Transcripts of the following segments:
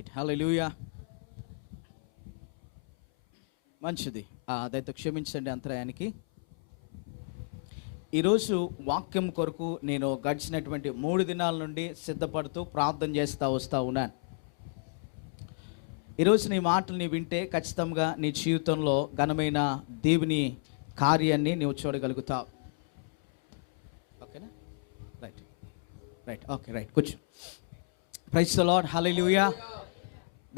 Right, హల్లెలూయా. మంచిది. అదైతే క్షమించండి అంతరాయానికి. ఈరోజు వాక్యం కొరకు నేను గడిచినటువంటి 3 దినాల నుండి సిద్ధపడుతూ ప్రార్థన చేస్తూ వస్తూ ఉన్నాను. ఈరోజు నీ మాటలు వింటే ఖచ్చితంగా నీ జీవితంలో ఘనమైన దేవుని కార్యాన్ని నీవు చూడగలుగుతావు. ఓకేనా? రైట్ రైట్ ఓకే రైట్ కూర్చో. ప్రైజ్ ది లార్డ్, హల్లెలూయా.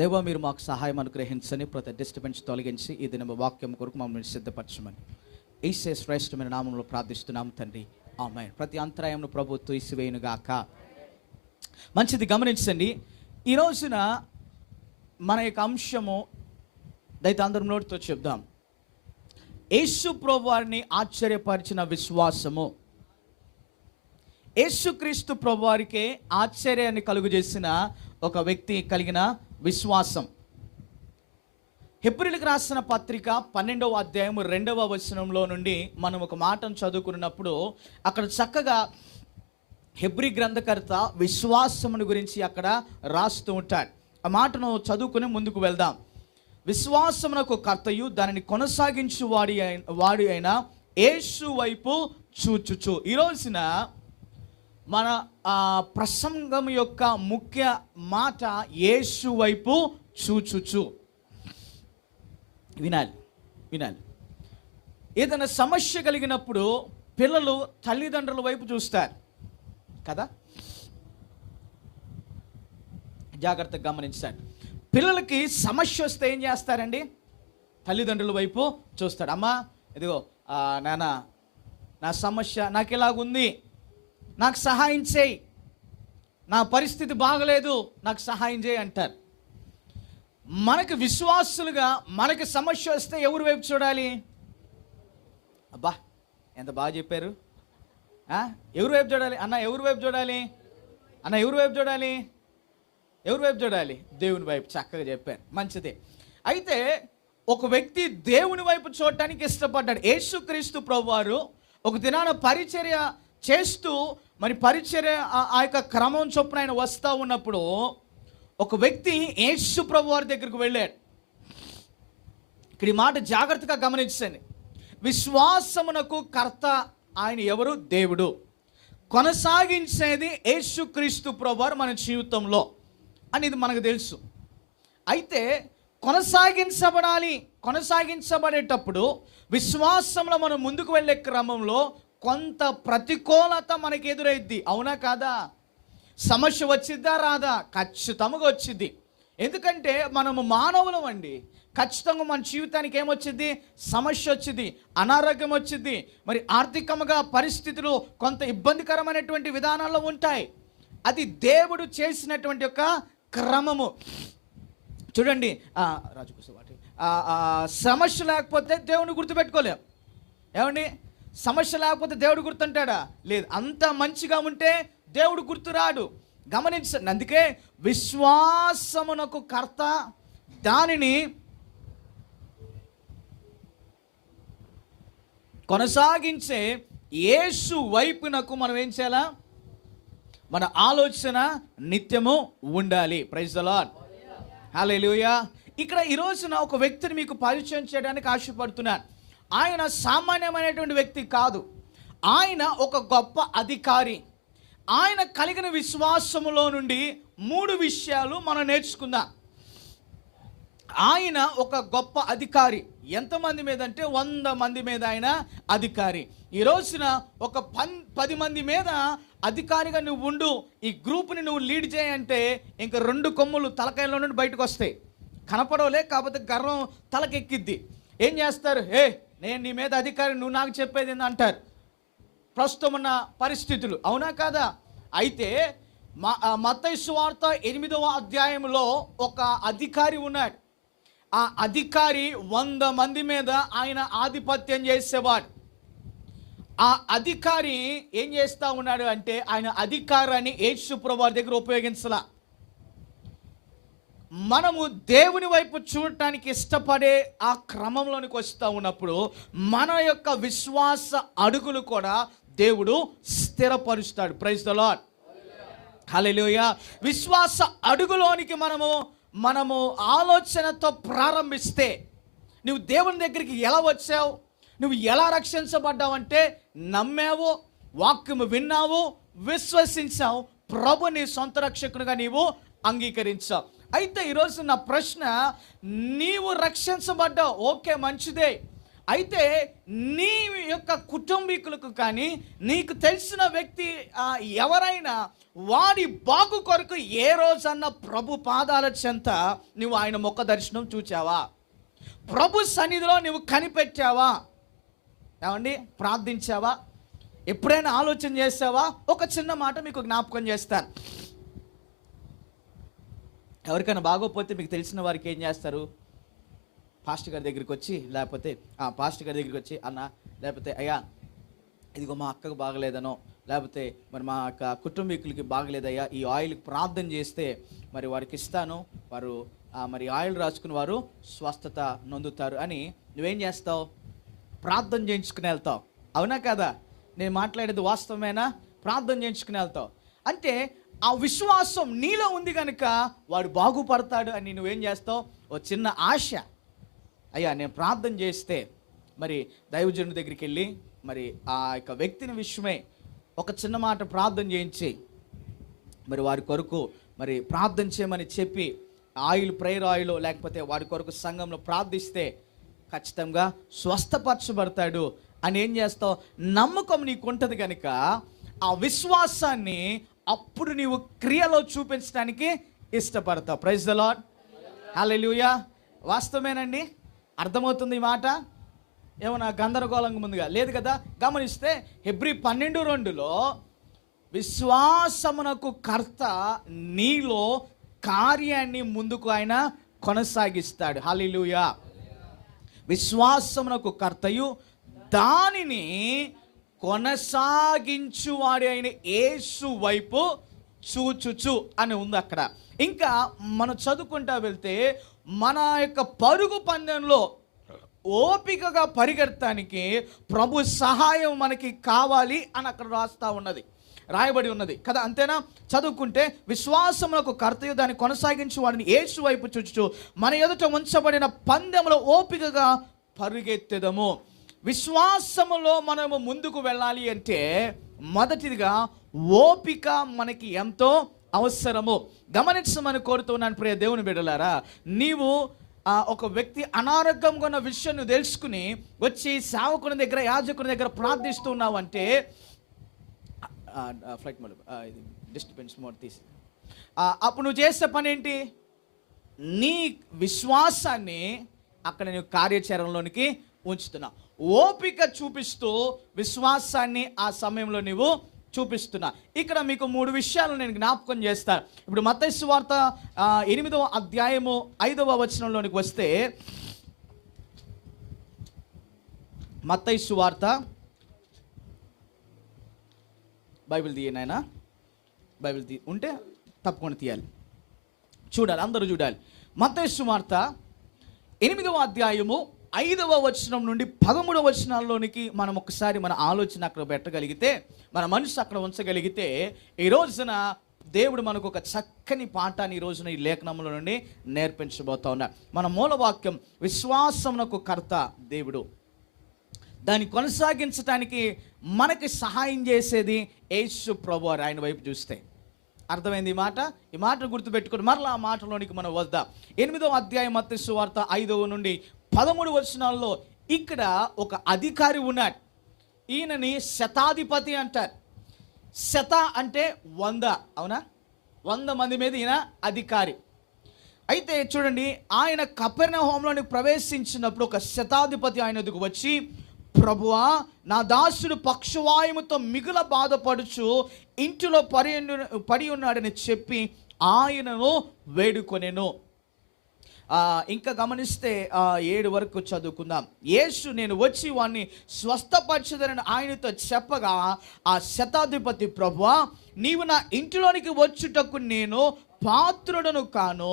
దేవా, మీరు మాకు సహాయం అనుగ్రహించని, ప్రతి డిస్టర్బెన్స్ తొలగించి ఈ దిన వాక్యం కొరకు మమ్మల్ని సిద్ధపరచమని యేసు శ్రేష్టమైన నామంలో ప్రార్థిస్తున్నాం తండ్రి, ఆమేన్. ప్రతి అంతరాయంను ప్రభు తీసివేయునుగాక. మంచిది, గమనించండి. ఈ రోజున మన యొక్క అంశము దయతో అందరం నోటితో చెప్దాం. యేసు ప్రభు వారిని ఆశ్చర్యపరిచిన విశ్వాసము. యేసుక్రీస్తు ప్రభు వారికే ఆశ్చర్యాన్ని కలుగజేసిన ఒక వ్యక్తి కలిగిన విశ్వాసం. హెబ్రీయులకు రాసిన పత్రిక 12వ అధ్యాయం 2వ వచనంలో నుండి మనం ఒక మాటను చదువుకున్నప్పుడు అక్కడ చక్కగా హెబ్రీ గ్రంథకర్త విశ్వాసమును గురించి అక్కడ రాస్తూ ఉంటాడు. ఆ మాటను చదువుకుని ముందుకు వెళ్దాం. విశ్వాసమునకు కర్తయు దానిని కొనసాగించు వాడి అయిన యేసు వైపు చూచుచు. ఈ రోజున మన ప్రసంగం యొక్క ముఖ్య మాట యేసు వైపు చూచుచు. వినాలి వినాలి. ఏదైనా సమస్య కలిగినప్పుడు పిల్లలు తల్లిదండ్రుల వైపు చూస్తారు కదా, జాగ్రత్తగా గమనించాడు. పిల్లలకి సమస్య వస్తే ఏం చేస్తారండి? తల్లిదండ్రుల వైపు చూస్తాడు. అమ్మా, ఇదిగో నాన్న, నా సమస్య నాకు ఇలాగుంది, నాకు సహాయం చేయి, నా పరిస్థితి బాగలేదు, నాకు సహాయం చేయి అంటారు. మనకు విశ్వాసులుగా మనకి సమస్య వస్తే ఎవరి వైపు చూడాలి? అబ్బా, ఎంత బాగా చెప్పారు. ఎవరి వైపు చూడాలి అన్న? ఎవరి వైపు చూడాలి అన్న? ఎవరి వైపు చూడాలి? ఎవరి వైపు చూడాలి? దేవుని వైపు. చక్కగా చెప్పారు, మంచిదే. అయితే ఒక వ్యక్తి దేవుని వైపు చూడటానికి ఇష్టపడ్డాడు. యేసుక్రీస్తు ప్రభువారు ఒక దినాన పరిచర్య చేస్తూ, మరి పరిచర్య ఆ యొక్క క్రమం చొప్పున ఆయన వస్తూ ఉన్నప్పుడు ఒక వ్యక్తి యేసు ప్రభువారి దగ్గరకు వెళ్ళాడు. ఇక్కడ ఈ మాట జాగ్రత్తగా గమనించండి. విశ్వాసమునకు కర్త ఆయన ఎవరు? దేవుడు. కొనసాగించేది యేసుక్రీస్తు ప్రభువారు మన జీవితంలో అనేది మనకు తెలుసు. అయితే కొనసాగించబడేటప్పుడు విశ్వాసంలో మనం ముందుకు వెళ్ళే క్రమంలో కొంత ప్రతికూలత మనకి ఎదురైద్ది. అవునా కాదా? సమస్య వచ్చిద్దా రాదా? ఖచ్చితంగా వచ్చింది. ఎందుకంటే మనము మానవులం అండి. ఖచ్చితంగా మన జీవితానికి ఏమొచ్చింది? సమస్య వచ్చింది, అనారోగ్యం వచ్చింది, మరి ఆర్థికంగా పరిస్థితులు కొంత ఇబ్బందికరమైనటువంటి విధానాల్లో ఉంటాయి. అది దేవుడు చేసినటువంటి యొక్క క్రమము. చూడండి, సమస్య లేకపోతే దేవుని గుర్తుపెట్టుకోలేం. ఏమండి, సమస్య లేకపోతే దేవుడు గుర్తుంటాడా? లేదు. అంత మంచిగా ఉంటే దేవుడు గుర్తురాడు. గమనించండి. అందుకే విశ్వాసమునకు కర్త, దానిని కొనసాగించే యేసు వైపునకు మనం ఏం చేయాలా? మన ఆలోచన నిత్యము ఉండాలి. ప్రైజ్ ది లార్డ్, హల్లెలూయా. ఇక్కడ ఈ రోజున ఒక వ్యక్తిని మీకు పరిచయం చేయడానికి ఆశపడుతున్నాను. ఆయన సామాన్యమైనటువంటి వ్యక్తి కాదు. ఆయన ఒక గొప్ప అధికారి. ఆయన కలిగిన విశ్వాసములో నుండి 3 విషయాలు మనం నేర్చుకుందాం. ఆయన ఒక గొప్ప అధికారి. ఎంతమంది మీద అంటే 100 మంది మీద ఆయన అధికారి. ఈ రోజున ఒక 10 మంది మీద అధికారిగా నువ్వు ఉండు, ఈ గ్రూప్ని నువ్వు లీడ్ చేయంటే ఇంక 2 కొమ్ములు తలకాయలో నుండి బయటకు వస్తాయి. కనపడవలే, కాకపోతే గర్వం తలకెక్కిద్ది. ఏం చేస్తారు? నేను నీ మీద అధికారి, నువ్వు నాకు చెప్పేది అంటారు. ప్రస్తుతం ఉన్న పరిస్థితులు. అవునా కాదా? అయితే మత్తయి సువార్త 8వ అధ్యాయంలో ఒక అధికారి ఉన్నాడు. ఆ అధికారి 100 మంది మీద ఆయన ఆధిపత్యం చేసేవాడు. ఆ అధికారి ఏం చేస్తూ ఉన్నాడు అంటే, ఆయన అధికారాన్ని యేసు ప్రభువారి దగ్గర ఉపయోగించాల. మనము దేవుని వైపు చూడటానికి ఇష్టపడే ఆ క్రమంలోనికి వస్తూ ఉన్నప్పుడు మన యొక్క విశ్వాస అడుగులు కూడా దేవుడు స్థిరపరుస్తాడు. ప్రైజ్ ది లార్డ్, హల్లెలూయా. విశ్వాస అడుగులోనికి మనము మనము ఆలోచనతో ప్రారంభిస్తే, నువ్వు దేవుని దగ్గరికి ఎలా వచ్చావు, నువ్వు ఎలా రక్షించబడ్డావు అంటే నమ్మావు, వాక్యము విన్నావు, విశ్వసించావు, ప్రభు నీ సొంత రక్షకునిగా నీవు అంగీకరించావు. అయితే ఈరోజు నా ప్రశ్న, నీవు రక్షించబడ్డావు, ఓకే, మంచిదే. అయితే నీ యొక్క కుటుంబీకులకు కానీ, నీకు తెలిసిన వ్యక్తి ఎవరైనా వాడి బాగు కొరకు ఏ రోజన్నా ప్రభు పాదాల చెంత నువ్వు ఆయన ముఖ దర్శనం చూచావా? ప్రభు సన్నిధిలో నువ్వు కనిపెట్టావా? ఏమండి, ప్రార్థించావా? ఎప్పుడైనా ఆలోచన చేసావా? ఒక చిన్న మాట మీకు జ్ఞాపకం చేస్తాను. ఎవరికైనా బాగోపోతే మీకు తెలిసిన వారికి ఏం చేస్తారు? పాస్టర్ గారి దగ్గరికి వచ్చి, లేకపోతే పాస్టర్ గారి దగ్గరికి వచ్చి, అన్న, లేకపోతే అయ్యా ఇదిగో మా అక్కకు బాగలేదనో, లేకపోతే మరి మా యొక్క కుటుంబీకులకి బాగలేదయ్యా, ఈ ఆయిల్కి ప్రార్థన చేస్తే మరి వారికి ఇస్తాను, వారు మరి ఆయిల్ రాసుకుని వారు స్వస్థత నొందుతారు అని నువ్వేం చేస్తావు? ప్రార్థన చేయించుకుని వెళ్తావు. అవునా కదా? నేను మాట్లాడేది వాస్తవమేనా? ప్రార్థన చేయించుకుని వెళ్తావు అంటే ఆ విశ్వాసం నీలో ఉంది కనుక వాడు బాగుపడతాడు అని నువ్వేం చేస్తావు? ఓ చిన్న ఆశ, అయ్యా నేను ప్రార్థన చేస్తే మరి దైవజనుడి దగ్గరికి వెళ్ళి మరి ఆ యొక్క వ్యక్తిని విషయమై ఒక చిన్న మాట ప్రార్థన చేయించి మరి వారి కొరకు మరి ప్రార్థన చేయమని చెప్పి ఆయిల్, ప్రేయర్ ఆయిల్, లేకపోతే వాడి కొరకు సంఘంలో ప్రార్థిస్తే ఖచ్చితంగా స్వస్థపరచబడతాడు అని ఏం చేస్తావు? నమ్మకం నీకు ఉంటుంది కనుక ఆ విశ్వాసాన్ని అప్పుడు నీవు క్రియలో చూపించడానికి ఇష్టపడతావు. ప్రైజ్ ద లార్డ్, హల్లెలూయా. వాస్తవమేనండి, అర్థమవుతుంది ఈ మాట? ఏమన్నా గందరగోళంగా ముందుగా లేదు కదా? గమనిస్తే హెబ్రీ 12:2 విశ్వాసమునకు కర్త నీలో కార్యాన్ని ముందుకు ఆయన కొనసాగిస్తాడు. హల్లెలూయా. విశ్వాసమునకు కర్తయు దానిని కొనసాగించువాడు అయిన యేసు వైపు చూచుచు అని ఉంది అక్కడ. ఇంకా మనం చదువుకుంటా వెళ్తే మన యొక్క పరుగు పందెంలో ఓపికగా పరిగెత్తడానికి ప్రభు సహాయం మనకి కావాలి అని అక్కడ రాయబడి ఉన్నది కదా, అంతేనా? చదువుకుంటే విశ్వాసములకు కర్తయు దాన్ని కొనసాగించు వాడిని యేసు వైపు చూచుచు మన ఎదుట ఉంచబడిన పందెంలో ఓపికగా పరుగెత్తెదము. విశ్వాసములో మనము ముందుకు వెళ్ళాలి అంటే మొదటిదిగా ఓపిక మనకి ఎంతో అవసరము. గమనించమని కోరుతున్నాను ప్రియ దేవుని బిడ్డలారా. నీవు ఒక వ్యక్తి అనారోగ్యంగా ఉన్న విషయం నువ్వు తెలుసుకుని వచ్చి సేవకుని దగ్గర, యాజకుని దగ్గర ప్రార్థిస్తున్నావు అంటే ఫ్లైట్ మోడ్ డిస్టర్బెన్స్ మోడ్ తీసి అప్పుడు నువ్వు చేసే పని ఏంటి? నీ విశ్వాసాన్ని అక్కడ నువ్వు కార్యాచరణలోనికి ఉంచుతున్నావు. ఓపిక చూపిస్తూ విశ్వాసాన్ని ఆ సమయంలో నువ్వు చూపిస్తున్నా. ఇక్కడ మీకు 3 విషయాలు నేను జ్ఞాపకం చేస్తాను. ఇప్పుడు మత్తయి సువార్త 8వ అధ్యాయము 5వ వచనంలోనికి వస్తే, మత్తయి సువార్త, బైబిల్ తీయనైనా, బైబిల్ ఉంటే తప్పకుండా తీయాలి, చూడాలి, అందరూ చూడాలి. మత్తయి సువార్త 8వ అధ్యాయము 5వ వచనం నుండి 13వ వచనాల్లోనికి మనం ఒకసారి మన ఆలోచన అక్కడ పెట్టగలిగితే, మన మనసు అక్కడ ఉంచగలిగితే, ఈ రోజున దేవుడు మనకు ఒక చక్కని పాఠాన్ని ఈ రోజున ఈ లేఖనంలో నుండి నేర్పించబోతా ఉన్నారు. మన మూలవాక్యం విశ్వాసమునకు కర్త దేవుడు, దాన్ని కొనసాగించడానికి మనకి సహాయం చేసేది యేసు ప్రభువారు. ఆయన వైపు చూస్తే అర్థమైంది ఈ మాట. ఈ మాట గుర్తుపెట్టుకుని మరలా ఆ మాటలోనికి మనం వద్దాం. 8వ అధ్యాయం మత్తయి సువార్త 5వ నుండి 13 వచనాల్లో ఇక్కడ ఒక అధికారి ఉన్నాడు. ఈయనని శతాధిపతి అంటారు. శత అంటే 100, అవునా? 100 మంది మీద ఈయన అధికారి. అయితే చూడండి, ఆయన కపెర్నహూములోకి ప్రవేశించినప్పుడు ఒక శతాధిపతి ఆయన ఎదుగు వచ్చి, ప్రభువా, నా దాసుడు పక్షవాయువుతో మిగుల బాధపడుచు ఇంటిలో పడి ఉన్నాడని చెప్పి ఆయనను వేడుకొనెను. ఇంకా గమనిస్తే 7 వరకు చదువుకుందాం. యేసు నేను వచ్చి వాడిని స్వస్థపరచదనని ఆయనతో చెప్పగా ఆ శతాధిపతి, ప్రభువా, నీవు నా ఇంటిలోనికి వచ్చుటకు నేను పాత్రుడను కాను,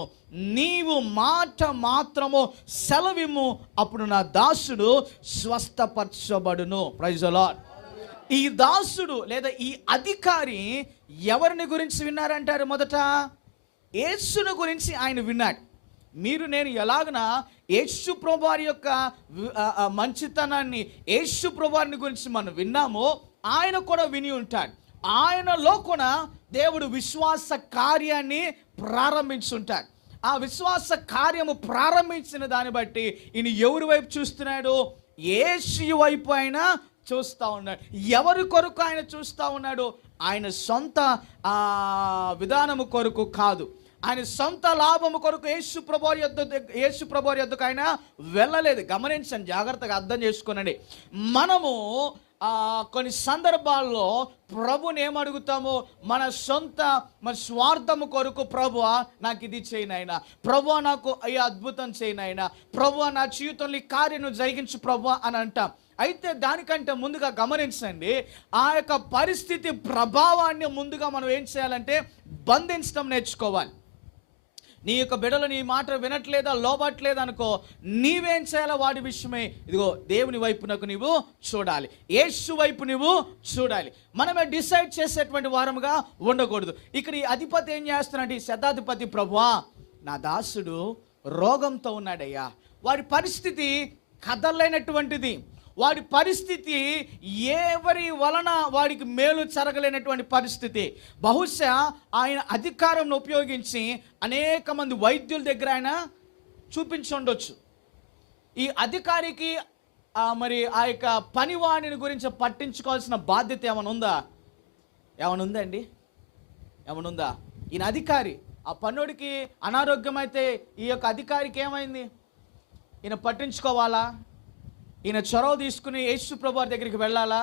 నీవు మాట మాత్రము సెలవిమ్ము, అప్పుడు నా దాసుడు స్వస్థపరచబడును. Praise the Lord. ఈ దాసుడు లేదా ఈ అధికారి ఎవరిని గురించి విన్నారంటారు? మొదట యేసును గురించి ఆయన విన్నాడు. మీరు నేను ఎలాగన యేసు ప్రభువారి యొక్క మంచితనాన్ని, యేసు ప్రభువారిని గురించి మనం విన్నామో ఆయన కూడా విని ఉంటాడు. ఆయనలో కూడా దేవుడు విశ్వాస కార్యాన్ని ప్రారంభించుంటాడు. ఆ విశ్వాస కార్యము ప్రారంభించిన దాన్ని బట్టి ఈయన ఎవరి వైపు చూస్తున్నాడు? యేసు వైపు ఆయన చూస్తూ ఉన్నాడు. ఎవరి కొరకు ఆయన చూస్తూ ఉన్నాడు? ఆయన సొంత విధానము కొరకు కాదు, ఆయన సొంత లాభము కొరకు యేసు ప్రభువారి యొద్దకు ఆయన వెళ్ళలేదు. గమనించండి, జాగ్రత్తగా అర్థం చేసుకోనండి. మనము కొన్ని సందర్భాల్లో ప్రభుని ఏమడుగుతాము? మన స్వార్థము కొరకు, ప్రభువా నాకు ఇది చేయనైనా, ప్రభువా నాకు ఈ అద్భుతం చేయనైనా, ప్రభువా నా జీవితంలో ఈ కార్యం జరిగించు ప్రభువా అని అంటాం. అయితే దానికంటే ముందుగా గమనించండి, ఆ యొక్క పరిస్థితి ప్రభావాన్ని ముందుగా మనం ఏం చేయాలంటే బంధించడం నేర్చుకోవాలి. నీ యొక్క బిడ్డలు నీ మాట వినట్లేదా, లోబట్లేదు అనుకో, నీవేం చేయాలో వాడి విషయమే ఇదిగో దేవుని వైపునకు నీవు చూడాలి, యేసు వైపు నువ్వు చూడాలి. మనమే డిసైడ్ చేసేటువంటి వారముగా ఉండకూడదు. ఇక్కడ ఈ అధిపతి ఏం చేస్తున్నాడు? ఈ శతాధిపతి, ప్రభువా నా దాసుడు రోగంతో ఉన్నాడయ్యా, వాడి పరిస్థితి కదలలేనటువంటిది, వాడి పరిస్థితి ఎవరి వలన వాడికి మేలు జరగలేనటువంటి పరిస్థితి. బహుశా ఆయన అధికారం ఉపయోగించి అనేక మంది వైద్యుల దగ్గర ఆయన చూపించి ఉండొచ్చు. ఈ అధికారికి మరి ఆ యొక్క పనివాణిని గురించి పట్టించుకోవాల్సిన బాధ్యత ఏమైనా ఉందా? ఏమైనా ఉందండి? ఏమైనా ఉందా? ఈయన అధికారి, ఆ పన్నుడికి అనారోగ్యం అయితే ఈ యొక్క అధికారికి ఏమైంది? ఈయన పట్టించుకోవాలా? ఈయన చొరవ తీసుకుని యేసు ప్రభువారి దగ్గరికి వెళ్ళాలా?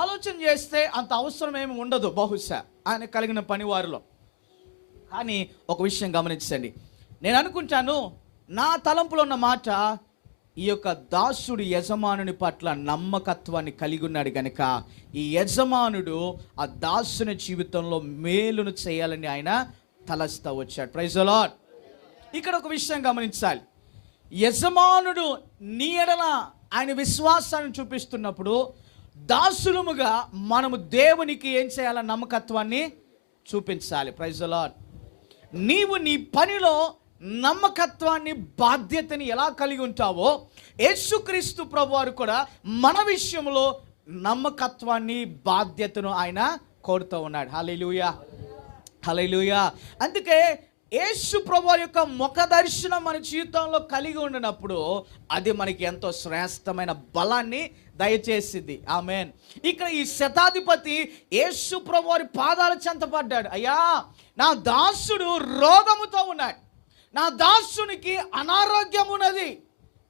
ఆలోచన చేస్తే అంత అవసరం ఏమి ఉండదు బహుశా ఆయన కలిగిన పనివారిలో. కానీ ఒక విషయం గమనించండి, నేను అనుకుంటాను, నా తలంపులో ఉన్న మాట, ఈ యొక్క దాసుడు యజమానుని పట్ల నమ్మకత్వాన్ని కలిగి ఉన్నాడు కనుక ఈ యజమానుడు ఆ దాసుని జీవితంలో మేలును చేయాలని ఆయన తలస్తా వచ్చాడు. Praise the Lord. ఇక్కడ ఒక విషయం గమనించాలి, యజమానుడు నీ ఎడల ఆయన విశ్వాసాన్ని చూపిస్తున్నప్పుడు దాసులముగా మనము దేవునికి ఏం చేయాల? నమ్మకత్వాన్ని చూపించాలి. Praise the Lord. నీవు నీ పనిలో నమ్మకత్వాన్ని, బాధ్యతని ఎలా కలిగి ఉంటావో యేసుక్రీస్తు ప్రభువారు కూడా మన విషయంలో నమ్మకత్వాన్ని, బాధ్యతను ఆయన కోరుతూ ఉన్నాడు. హల్లెలూయా, హల్లెలూయా. అందుకే యేసు ప్రభువారి యొక్క ముఖ దర్శనం మన జీవితంలో కలిగి ఉండినప్పుడు అది మనకి ఎంతో శ్రేష్టమైన బలాన్ని దయచేసింది. ఆమేన్. ఇక్కడ ఈ శతాధిపతి యేసు ప్రభువారి పాదాల చెంత పడ్డాడు. అయ్యా నా దాసుడు రోగముతో ఉన్నాడు, నా దాసునికి అనారోగ్యం ఉన్నది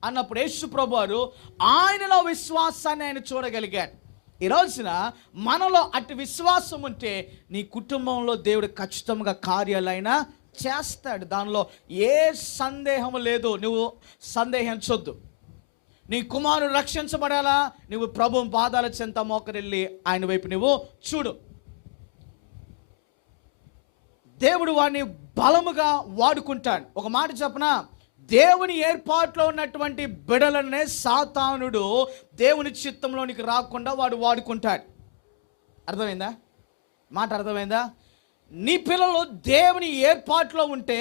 అన్నప్పుడు యేసు ప్రభువారు ఆయనలో విశ్వాసాన్ని ఆయన చూడగలిగాడు. ఈ రోజున మనలో అటు విశ్వాసం ఉంటే నీ కుటుంబంలో దేవుడు ఖచ్చితంగా కార్యాలైనా చేస్తాడు. దానిలో ఏ సందేహము లేదు. నువ్వు సందేహించొద్దు. నీ కుమారుడు రక్షించబడాలా, నువ్వు ప్రభు పాదాల చెంత మోకరిల్లి ఆయన వైపు నువ్వు చూడు. దేవుడు వాడిని బలముగా వాడుకుంటాడు. ఒక మాట చెప్పనా, దేవుని ఏర్పాట్లో ఉన్నటువంటి బిడలనే సాతానుడు దేవుని చిత్తంలోనికి రాకుండా వాడు వాడుకుంటాడు. అర్థమైందా మాట? అర్థమైందా? నీ పిల్లలు దేవుని ఏర్పాట్లో ఉంటే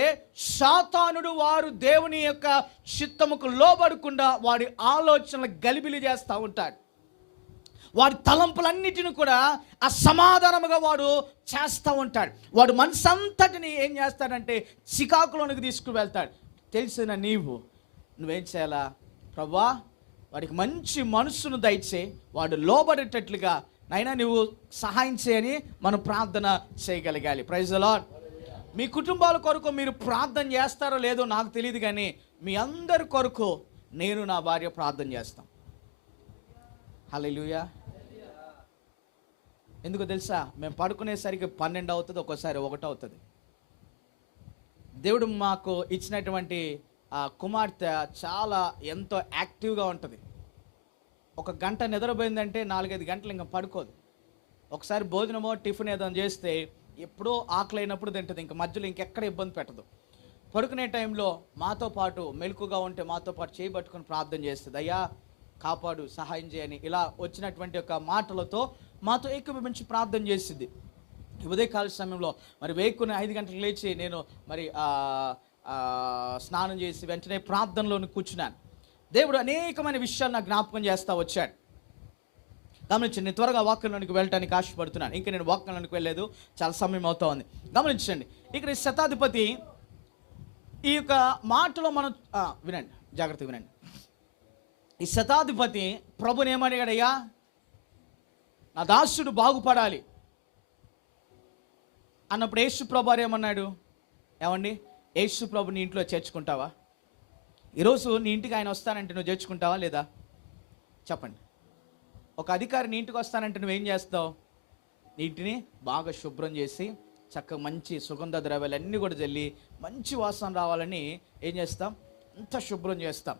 సాతానుడు వారు దేవుని యొక్క చిత్తముకు లోబడకుండా వాడి ఆలోచనలు గలిబిలి చేస్తూ ఉంటాడు. వాడి తలంపులన్నిటిని కూడా అసమాధానముగా వాడు చేస్తూ ఉంటాడు. వాడు మనసంతటిని ఏం చేస్తాడంటే చికాకులోనికి తీసుకువెళ్తాడు. తెలిసిన నువ్వేం చేయాలా? ప్రభువా వాడికి మంచి మనస్సును దయచేయి, వాడు లోబడేటట్లుగా నైనా నువ్వు సహాయం చేయని మనం ప్రార్థన చేయగలగాలి. Praise the lord. మీ కుటుంబాల కొరకు మీరు ప్రార్థన చేస్తారో లేదో నాకు తెలియదు, కానీ మీ అందరి కొరకు నేను నా భార్య ప్రార్థన చేస్తాం. హల్లెలూయా. ఎందుకు తెలుసా? మేము పడుకునేసరికి 12 అవుతుంది, ఒక్కోసారి 1 అవుతుంది. దేవుడు మాకు ఇచ్చినటువంటి కుమార్తె చాలా ఎంతో యాక్టివ్గా ఉంటుంది. 1 గంట నిద్రపోయిందంటే 4-5 గంటలు ఇంకా పడుకోదు. ఒకసారి భోజనమో టిఫిన్ ఏదో చేస్తే ఎప్పుడో ఆకలి అయినప్పుడు తింటుంది, ఇంకా మధ్యలో ఇంకెక్కడ ఇబ్బంది పెట్టదు. పడుకునే టైంలో మాతో పాటు మెలకుగా ఉంటే మాతో పాటు చేయబట్టుకొని ప్రార్థన చేస్తుంది. అయ్యా కాపాడు, సహాయం చేయని ఇలా వచ్చినటువంటి ఒక మాటలతో మాతో ఏకీభవించి ప్రార్థన చేసింది. ఉదయకాల సమయంలో మరి వేకుని 5 గంటలకు లేచి నేను మరి స్నానం చేసి వెంటనే ప్రార్థనలోని కూర్చున్నాను. దేవుడు అనేకమైన విషయాలు నాకు జ్ఞాపకం చేస్తూ వచ్చాడు. గమనించండి, నేను త్వరగా వాక్యంలోనికి వెళ్ళడానికి ఆశపడుతున్నాను. ఇంకా నేను వాక్యంలోనికి వెళ్ళలేదు, చాలా సమయం అవుతా ఉంది. గమనించండి, ఇక్కడ ఈ శతాధిపతి ఈ యొక్క మాటలో మనం వినండి, జాగ్రత్తగా వినండి. ఈ శతాధిపతి ప్రభుని ఏమడిగాడయ్యా, నా దాసుడు బాగుపడాలి అన్నప్పుడు యేసు ప్రభు ఏమన్నాడు? ఏమండి, యేసు ప్రభు నీ ఇంట్లో చేర్చుకుంటావా? ఈరోజు నీ ఇంటికి ఆయన వస్తానంటే నువ్వు చేర్చుకుంటావా లేదా? చెప్పండి. ఒక అధికారి నీ ఇంటికి వస్తానంటే నువ్వేం చేస్తావు? నీ ఇంటిని బాగా శుభ్రం చేసి చక్కగా మంచి సుగంధ ద్రవ్యాలు అన్నీ కూడా జల్లి మంచి వాసన రావాలని ఏం చేస్తాం? అంత శుభ్రం చేస్తాం.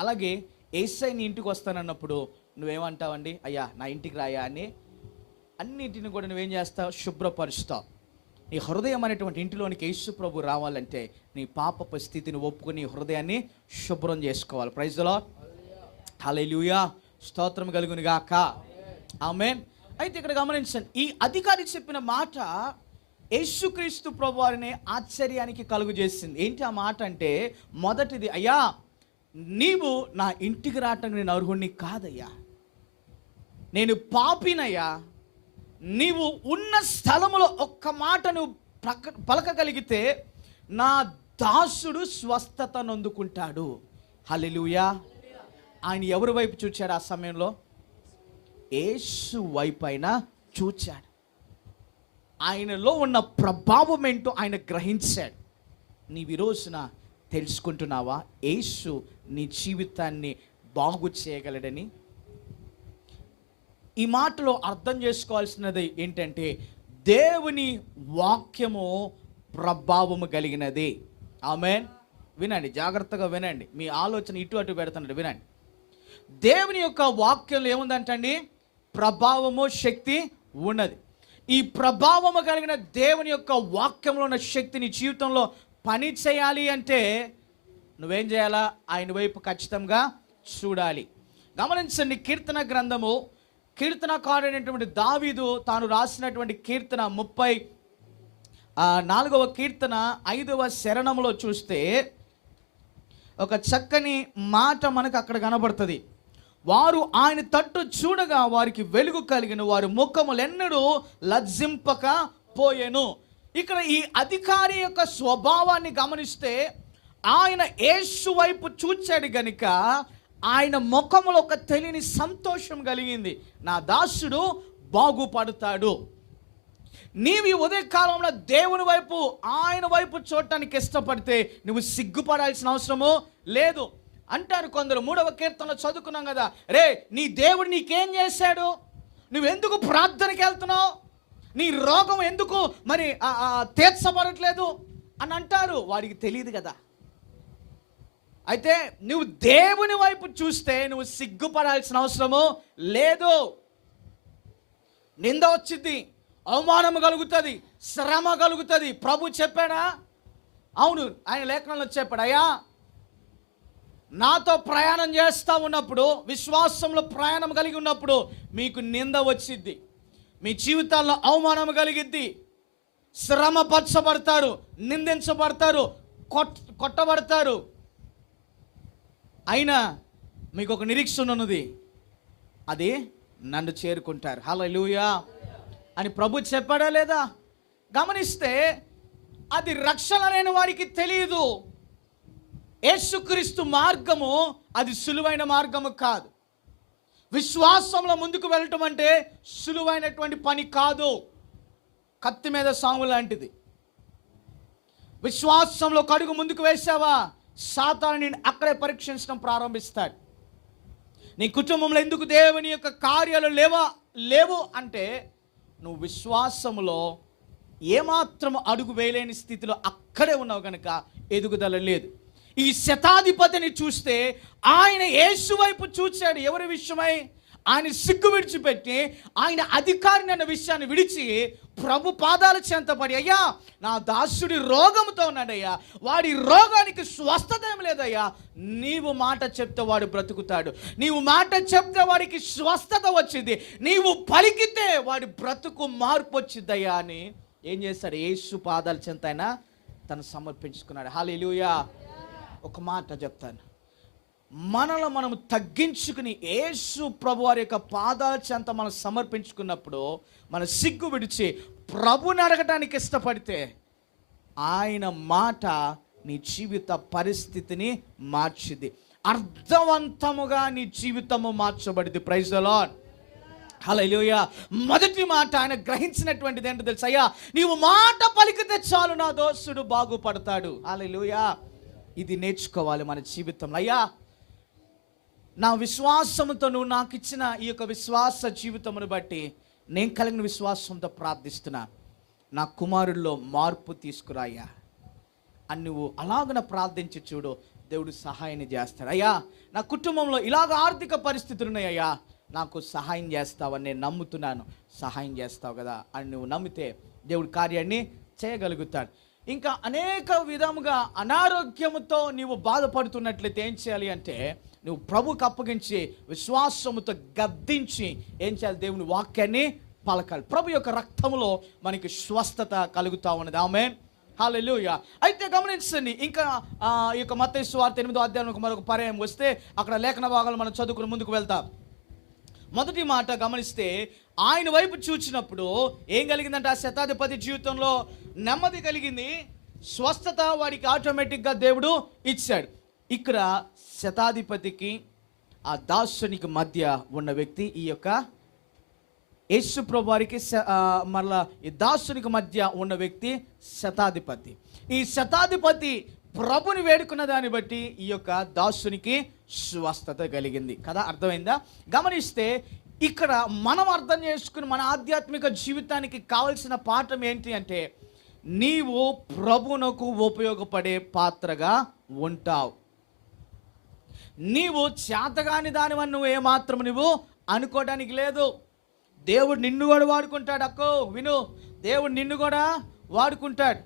అలాగే యేసయ్య నీ ఇంటికి వస్తానన్నప్పుడు నువ్వేమంటావండి? అయ్యా నా ఇంటికి రాయా అని అన్నింటిని కూడా నువ్వేం చేస్తావు? శుభ్రపరుస్తావు. నీ హృదయం అనేటువంటి ఇంటిలోనికి యేసు ప్రభు రావాలంటే నీ పాపపు స్థితిని ఒప్పుకొని హృదయాన్ని శుభ్రం చేసుకోవాలి. ప్రైజ్ ది లార్డ్, హల్లెలూయా, స్తోత్రం కలుగును గాక, ఆమేన్. అయితే ఇక్కడ గమనించండి, ఈ అధికారి చెప్పిన మాట యేసుక్రీస్తు ప్రభు వారిని ఆశ్చర్యానికి కలుగు చేసింది. ఏంటి ఆ మాట అంటే, మొదటిది, అయ్యా నీవు నా ఇంటికి రావటానికి నేను అర్హుణ్ణి కాదయ్యా, నేను పాపినయ్యా. నీవు ఉన్న స్థలములో ఒక్క మాట నువ్వు పలకగలిగితే నా దాసుడు స్వస్థత నొందుకుంటాడు. హల్లెలూయా. ఆయన ఎవరి వైపు చూచాడు ఆ సమయంలో? యేసు వైపు ఆయన చూచాడు. ఆయనలో ఉన్న ప్రభావం ఏంటో ఆయన గ్రహించాడు. నీవు ఈ రోజున తెలుసుకుంటున్నావా యేసు నీ జీవితాన్ని బాగు చేయగలడని? ఈ మాటలో అర్థం చేసుకోవాల్సినది ఏంటంటే, దేవుని వాక్యము ప్రభావము కలిగినది. ఆమేన్. వినండి, జాగ్రత్తగా వినండి, మీ ఆలోచన ఇటు అటు పెడుతున్నాడు, వినండి. దేవుని యొక్క వాక్యంలో ఏముందంటండి? ప్రభావము, శక్తి ఉన్నది. ఈ ప్రభావము కలిగిన దేవుని యొక్క వాక్యంలో ఉన్న శక్తిని జీవితంలో పని చేయాలి అంటే నువ్వేం చేయాలా? ఆయన వైపు ఖచ్చితంగా చూడాలి. గమనించండి, కీర్తన గ్రంథము, కీర్తనకారుడైనటువంటి దావీదు తాను రాసినటువంటి కీర్తన 34వ కీర్తన 5వ శరణంలో చూస్తే ఒక చక్కని మాట మనకు అక్కడ కనబడుతుంది. వారు ఆయన తట్టు చూడగా వారికి వెలుగు కలిగిన, వారి ముఖములెన్నడూ లజ్జింపక పోయెను. ఇక్కడ ఈ అధికారి యొక్క స్వభావాన్ని గమనిస్తే ఆయన యేసు వైపు చూచాడు గనుక ఆయన ముఖములో ఒక తెలియని సంతోషం కలిగింది. నా దాసుడు బాగుపడతాడు. నీవు ఈ ఉదయకాలంలో దేవుని వైపు, ఆయన వైపు చూడటానికి ఇష్టపడితే నువ్వు సిగ్గుపడాల్సిన అవసరము లేదు. అంటారు కొందరు, 3వ కీర్తనలో చదువుకున్నాం కదా, రే నీ దేవుడు నీకేం చేశాడు? నువ్వెందుకు ప్రార్థనకి వెళ్తున్నావు? నీ రోగం ఎందుకు మరి తీర్చబడట్లేదు అని అంటారు. వారికి తెలియదు కదా. అయితే నువ్వు దేవుని వైపు చూస్తే నువ్వు సిగ్గుపడాల్సిన అవసరము లేదు. నింద వచ్చింది, అవమానం కలుగుతుంది, శ్రమ కలుగుతుంది. ప్రభు చెప్పాడా? అవును, ఆయన లేఖనంలో చెప్పాడు, అయ్యా నాతో ప్రయాణం చేస్తూ ఉన్నప్పుడు, విశ్వాసంలో ప్రయాణం కలిగి ఉన్నప్పుడు మీకు నింద వచ్చింది, మీ జీవితాల్లో అవమానం కలిగిద్ది, శ్రమపరచబడతారు, నిందించబడతారు, కొట్టబడతారు. అయినా మీకు ఒక నిరీక్షణ ఉన్నది, అది నన్ను చేరుకుంటారు. హల్లెలూయా అని ప్రభు చెప్పాడా లేదా? గమనిస్తే అది రక్షణ లేని వారికి తెలియదు. యేసుక్రీస్తు మార్గము అది సులువైన మార్గము కాదు. విశ్వాసంలో ముందుకు వెళ్ళటం అంటే సులువైనటువంటి పని కాదు. కత్తి మీద సాము లాంటిది. విశ్వాసంలో కడుగు ముందుకు వేసావా, సాతాను నిన్ను అక్కడే పరీక్షించడం ప్రారంభిస్తాడు. నీ కుటుంబంలో ఎందుకు దేవుని యొక్క కార్యాలు లేవు అంటే నువ్వు విశ్వాసములో ఏమాత్రం అడుగు వేయలేని స్థితిలో అక్కడే ఉన్నావు కనుక ఎదుగుదల లేదు. ఈ శతాధిపతిని చూస్తే ఆయన యేసు వైపు చూచాడు. ఎవరి విషయమై? ఆయన సిగ్గు విడిచిపెట్టి ఆయన అధికారిని అన్న విషయాన్ని విడిచి ప్రభు పాదాల చెంత పడి, అయ్యా నా దాసుడి రోగంతో ఉన్నాడయ్యా, వాడి రోగానికి స్వస్థత ఏం లేదయ్యా, నీవు మాట చెప్తే వాడు బ్రతుకుతాడు, నీవు మాట చెప్తే వాడికి స్వస్థత వచ్చింది, నీవు పలికితే వాడి బ్రతుకు మార్పు వచ్చిందయ్యా అని ఏం చేస్తాడు? యేసు పాదాల చెంత ఆయన తను సమర్పించుకున్నాడు. హల్లెలూయా. ఒక మాట చెప్తాను, మనలో మనం తగ్గించుకుని యేసు ప్రభు వారి యొక్క పాదాల చెంత మనం సమర్పించుకున్నప్పుడు, మన సిగ్గు విడిచి ప్రభుని అడగటానికి ఇష్టపడితే ఆయన మాట నీ జీవిత పరిస్థితిని మార్చింది, అర్థవంతముగా నీ జీవితము మార్చబడింది. Praise the Lord. హల్లెలూయా. మొదటి మాట ఆయన గ్రహించినటువంటిది ఏంటో తెలుసు, అయ్యా నీవు మాట పలికితే చాలు నా దోస్తుడు బాగుపడతాడు. హల్లెలూయా. ఇది నేర్చుకోవాలి మన జీవితంలో. అయ్యా నా విశ్వాసంతో నువ్వు నాకు ఇచ్చిన ఈ యొక్క విశ్వాస జీవితమును బట్టి నేను కలిగిన విశ్వాసంతో ప్రార్థిస్తున్నా, నా కుమారుల్లో మార్పు తీసుకురాయ్యా అని నువ్వు అలాగన ప్రార్థించి చూడు, దేవుడు సహాయాన్ని చేస్తాడు. అయ్యా నా కుటుంబంలో ఇలాగ ఆర్థిక పరిస్థితులు ఉన్నాయ్యా, నాకు సహాయం చేస్తావని నేను నమ్ముతున్నాను, సహాయం చేస్తావు కదా అని నువ్వు నమ్మితే దేవుడి కార్యాన్ని చేయగలుగుతాడు. ఇంకా అనేక విధముగా అనారోగ్యముతో నీవు బాధపడుతున్నట్లయితే ఏం చేయాలి అంటే, నువ్వు ప్రభుకు అప్పగించి విశ్వాసముతో గద్దించి ఏం చేయాలి? దేవుని వాక్యాన్ని పలకాలి. ప్రభు యొక్క రక్తములో మనకి స్వస్థత కలుగుతూ ఉన్నది. ఆమేన్. హల్లెలూయా. అయితే గమనించండి, ఇంకా ఈ యొక్క మత్తయి సువార్త 8వ అధ్యాయంలో మరొక పర్యాయం వస్తే అక్కడ లేఖన భాగాలు మనం చదువుకుని ముందుకు వెళ్తాం. మొదటి మాట గమనిస్తే, ఆయన వైపు చూచినప్పుడు ఏం కలిగిందంటే, ఆ శతాధిపతి జీవితంలో నెమ్మది కలిగింది, స్వస్థత వాడికి ఆటోమేటిక్గా దేవుడు ఇచ్చాడు. ఇక్కడ శతాధిపతికి ఆ దాసునికి మధ్య ఉన్న వ్యక్తి ఈ యొక్క యేసు ప్రభు వారికి మరలా ఈ దాసునికి మధ్య ఉన్న వ్యక్తి శతాధిపతి. ఈ శతాధిపతి ప్రభుని వేడుకున్న దాన్ని బట్టి ఈ యొక్క దాసునికి స్వస్థత కలిగింది కదా. అర్థమైందా? గమనిస్తే ఇక్కడ మనం అర్థం చేసుకుని మన ఆధ్యాత్మిక జీవితానికి కావలసిన పాఠం ఏంటి అంటే, నీవు ప్రభునకు ఉపయోగపడే పాత్రగా ఉంటావు. నీవు చేతగాని దానివని నువ్వు ఏమాత్రం నువ్వు అనుకోవడానికి లేదు. దేవుడు నిన్ను కూడా వాడుకుంటాడు. అక్కో విను, దేవుడు నిన్ను కూడా వాడుకుంటాడు.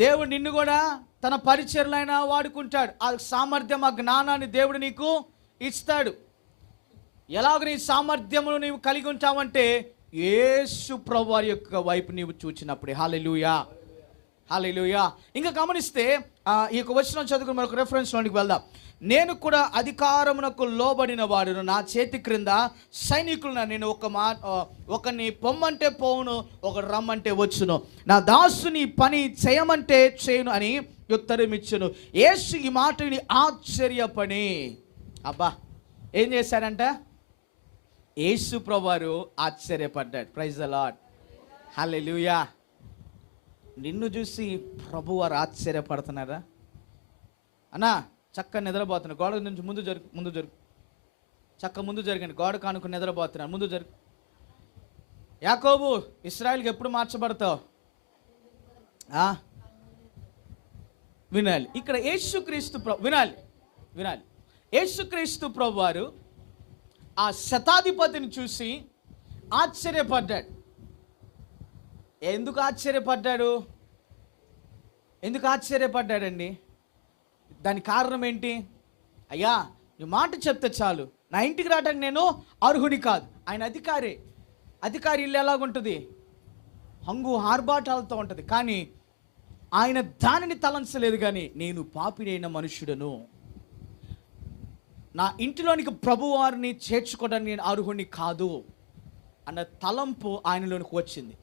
దేవుడు నిన్ను కూడా తన పరిచర్లైనా వాడుకుంటాడు. ఆ సామర్థ్యం, ఆ జ్ఞానాన్ని దేవుడు నీకు ఇస్తాడు. ఎలాగ నీ సామర్థ్యమును నీవు కలిగి ఉంటావంటే, యేసు ప్రభు వారి యొక్క వైపు నీవు చూచినప్పుడే. హల్లెలూయా. హల్లెలూయా. ఇంకా గమనిస్తే ఈ యొక్క వచనం చదువుకుని మరొక రెఫరెన్స్లోనికి వెళ్దాం. నేను కూడా అధికారమునకు లోబడిన వాడును, నా చేతి క్రింద సైనికులను, నేను ఒకరిని పొమ్మంటే పోవును, ఒకడు రమ్మంటే వచ్చును, నా దాసుని పని చేయమంటే చేయును అని ఉత్తరం ఇచ్చును. యేసు ఈ మాటని ఆశ్చర్యపడి, అబ్బా ఏం చేశాడంట? యేసు ప్రభువారు ఆశ్చర్యపడ్డాడు. Praise the Lord. హల్లెలూయా. నిన్ను చూసి ప్రభువారు ఆశ్చర్యపడుతున్నారా? అన్నా చక్క నిద్రపోతున్నా, గోడ నుంచి ముందు జరుగు చక్క ముందు జరగండి, గోడ కానుకుని నిద్రపోతున్నాను, ముందు జరుగు. యాకోబు, ఇశ్రాయేలుకి ఎప్పుడు మార్చబడతావు? వినాలి. ఇక్కడ యేసుక్రీస్తు వినాలి. యేసుక్రీస్తు ప్రభు వారు ఆ శతాధిపతిని చూసి ఆశ్చర్యపడ్డాడు. ఎందుకు ఆశ్చర్యపడ్డాడండి? దాని కారణం ఏంటి? అయ్యా నువ్వు మాట చెప్తే చాలు, నా ఇంటికి రావడానికి నేను అర్హుని కాదు. ఆయన అధికారి ఇల్లు ఎలాగుంటుంది? హంగు ఆర్భాటాలతో ఉంటుంది. కానీ ఆయన దానిని తలంచలేదు. కానీ నేను పాపినైన మనుష్యుడను, నా ఇంటిలోనికి ప్రభువారిని చేర్చుకోవడానికి నేను అర్హుని కాదు అన్న తలంపు ఆయనలోనికి వచ్చింది.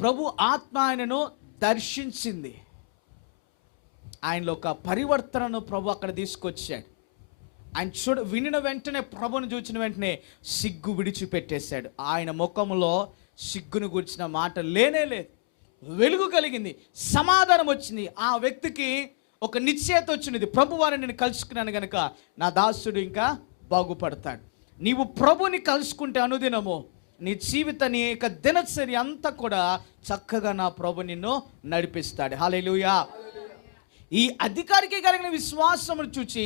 ప్రభు ఆత్మ ఆయనను దర్శించింది. ఆయనలో ఒక పరివర్తనను ప్రభు అక్కడ తీసుకొచ్చాడు. ఆయన వినిన వెంటనే, ప్రభుని చూసిన వెంటనే సిగ్గు విడిచిపెట్టేశాడు. ఆయన ముఖంలో సిగ్గును గురించిన మాట లేనే లేదు. వెలుగు కలిగింది, సమాధానం వచ్చింది. ఆ వ్యక్తికి ఒక నిశ్చయత వచ్చినది, ప్రభు వారిని నేను కలుసుకున్నాను కనుక నా దాసుడు ఇంకా బాగుపడతాడు. నీవు ప్రభుని కలుసుకుంటే అనుదినము నీ జీవిత, నీ యొక్క దినచర్య అంతా కూడా చక్కగా నా ప్రభు నిన్ను నడిపిస్తాడు. హల్లెలూయా. ఈ అధికారికి కలిగిన విశ్వాసమును చూచి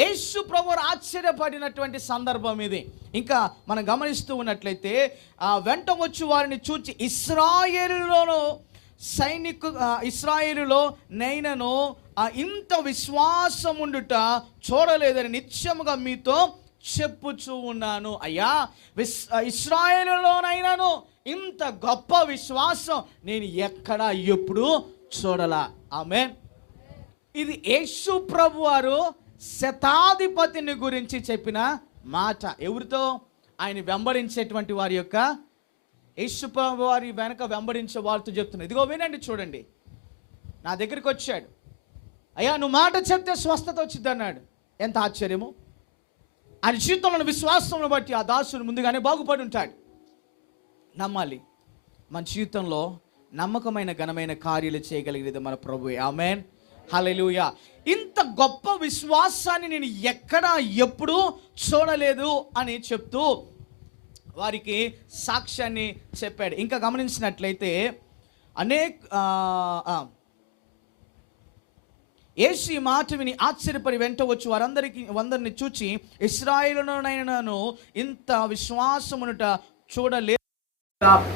యేసు ప్రభువు ఆశ్చర్యపడినటువంటి సందర్భం ఇది. ఇంకా మనం గమనిస్తూ ఉన్నట్లయితే వెంట వచ్చి వారిని చూచి ఇశ్రాయేలులో నైనను ఇంత విశ్వాసం ఉండుట చూడలేదని నిత్యముగా మీతో చెప్పుచూ ఉన్నాను. అయ్యా, ఇశ్రాయేలులోనైనాను ఇంత గొప్ప విశ్వాసం నేను ఎక్కడ ఎప్పుడు చూడలా. ఆమేన్. ఇది యేసు ప్రభు వారు శతాధిపతిని గురించి చెప్పిన మాట. ఎవరితో? ఆయన వెంబడించేటువంటి వారి యొక్క, యేసు ప్రభు వారి వెనక వెంబడించే వారితో చెప్తున్నారు. ఇదిగో వినండి, చూడండి. నా దగ్గరికి వచ్చాడు, అయ్యా నువ్వు మాట చెప్తే స్వస్థత వచ్చింది అన్నాడు. ఎంత ఆశ్చర్యము! ఆయన జీవితంలో విశ్వాసమును బట్టి ఆ దాసుడు ముందుగానే బాగుపడి ఉంటాడు. నమ్మాలి. మన జీవితంలో నమ్మకమైన ఘనమైన కార్యాలు చేయగలిగేది మన ప్రభువే. ఆమేన్. హల్లెలూయా. ఇంత గొప్ప విశ్వాసాన్ని నేను ఎక్కడా ఎప్పుడూ చూడలేదు అని చెప్తూ వారికి సాక్ష్యాన్ని చెప్పాడు. ఇంకా గమనించినట్లయితే యేసు ఈ మాట విని ఆశ్చర్యపడి వెంట వచ్చి అందరిని చూచి ఇశ్రాయేలులోనైనాను ఇంత విశ్వాసమునుట చూడలేదు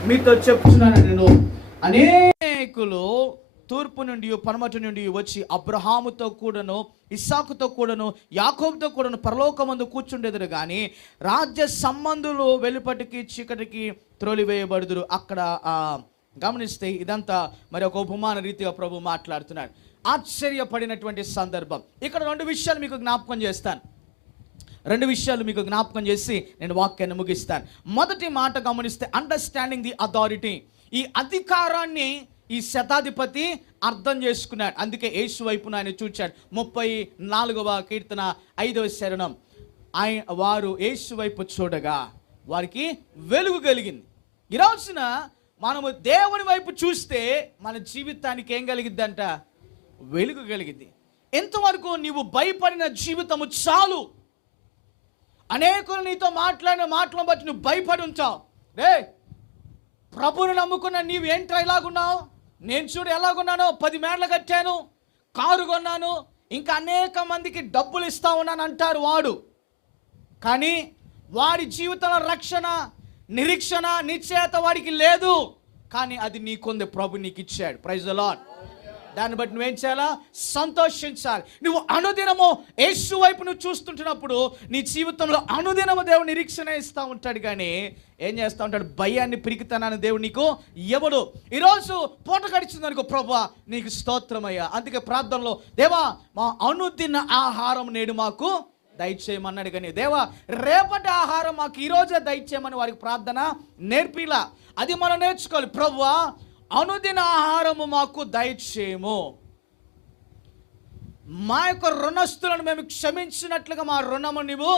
మీతో చెప్తున్నాను నేను. అనేకులు తూర్పు నుండి పడమటి నుండి వచ్చి అబ్రహాముతో కూడాను ఇస్సాకుతో కూడాను యాకోబుతో కూడాను పరలోకమందు కూర్చుండేదురు కానీ రాజ్య సంబంధులు వెలుపటికి చీకటికి త్రోలివేయబడుదురు. అక్కడ గమనిస్తే ఇదంతా మరి ఒక ఉపమాన రీతిగా ప్రభు మాట్లాడుతున్నాడు. ఆశ్చర్యపడినటువంటి సందర్భం. ఇక్కడ రెండు విషయాలు మీకు జ్ఞాపకం చేసి నేను వాక్యాన్ని ముగిస్తాను. మొదటి మాట గమనిస్తే అండర్స్టాండింగ్ ది అథారిటీ. ఈ అధికారాన్ని ఈ శతాధిపతి అర్థం చేసుకున్నాడు. అందుకే యేసు వైపున ఆయన చూచాడు. 34వ కీర్తన 5వ శరణం. వారు యేసు వైపు చూడగా వారికి వెలుగు కలిగింది. ఈ రోజున మనము దేవుని వైపు చూస్తే మన జీవితానికి ఏం కలిగిద్దంట? వెలుగు కలిగింది. ఎంతవరకు నీవు భయపడిన జీవితము చాలు. అనేకులు నీతో మాట్లాడిన మాటలను బట్టి నువ్వు భయపడి ఉంటావు. రే, ప్రభుని నమ్ముకున్న నీవు ఏంట్రా ఇలాగున్నావు? నేను చూడు ఎలాగున్నానో, 10 మేడలు కట్టాను, కారు కొన్నాను, ఇంకా అనేక మందికి డబ్బులు ఇస్తా ఉన్నాను అంటారు వాడు. కానీ వాడి జీవితంలో రక్షణ, నిరీక్షణ, నిశ్చయత వాడికి లేదు. కానీ అది నీకుంది, ప్రభు నీకు ఇచ్చాడు. Praise the Lord. దాన్ని బట్టి నువ్వేం చేయాలా? సంతోషించాలి. నువ్వు అనుదినము యేసు వైపు నువ్వు చూస్తుంటున్నప్పుడు నీ జీవితంలో అనుదినము దేవుడు నిరీక్షణ ఇస్తూ ఉంటాడు. కానీ ఏం చేస్తూ ఉంటాడు? భయాన్ని, పిరికితనాన్ని దేవుడు నీకు ఎవడు. ఈరోజు పూట గడిచిందనుకో, ప్రభువా నీకు స్తోత్రమయ్యా. అందుకే ప్రార్థనలో దేవా మా అనుదిన ఆహారం నేడు మాకు దయచేయమన్నాడు. కానీ దేవా రేపటి ఆహారం మాకు ఈరోజే దయచేయమని వారికి ప్రార్థన నేర్పిలా. అది మనం నేర్చుకోవాలి. ప్రభువా అనుదిన ఆహారము మాకు దయచేయము. మా యొక్క రుణస్తులను మేము క్షమించినట్లుగా మా రుణము నీవు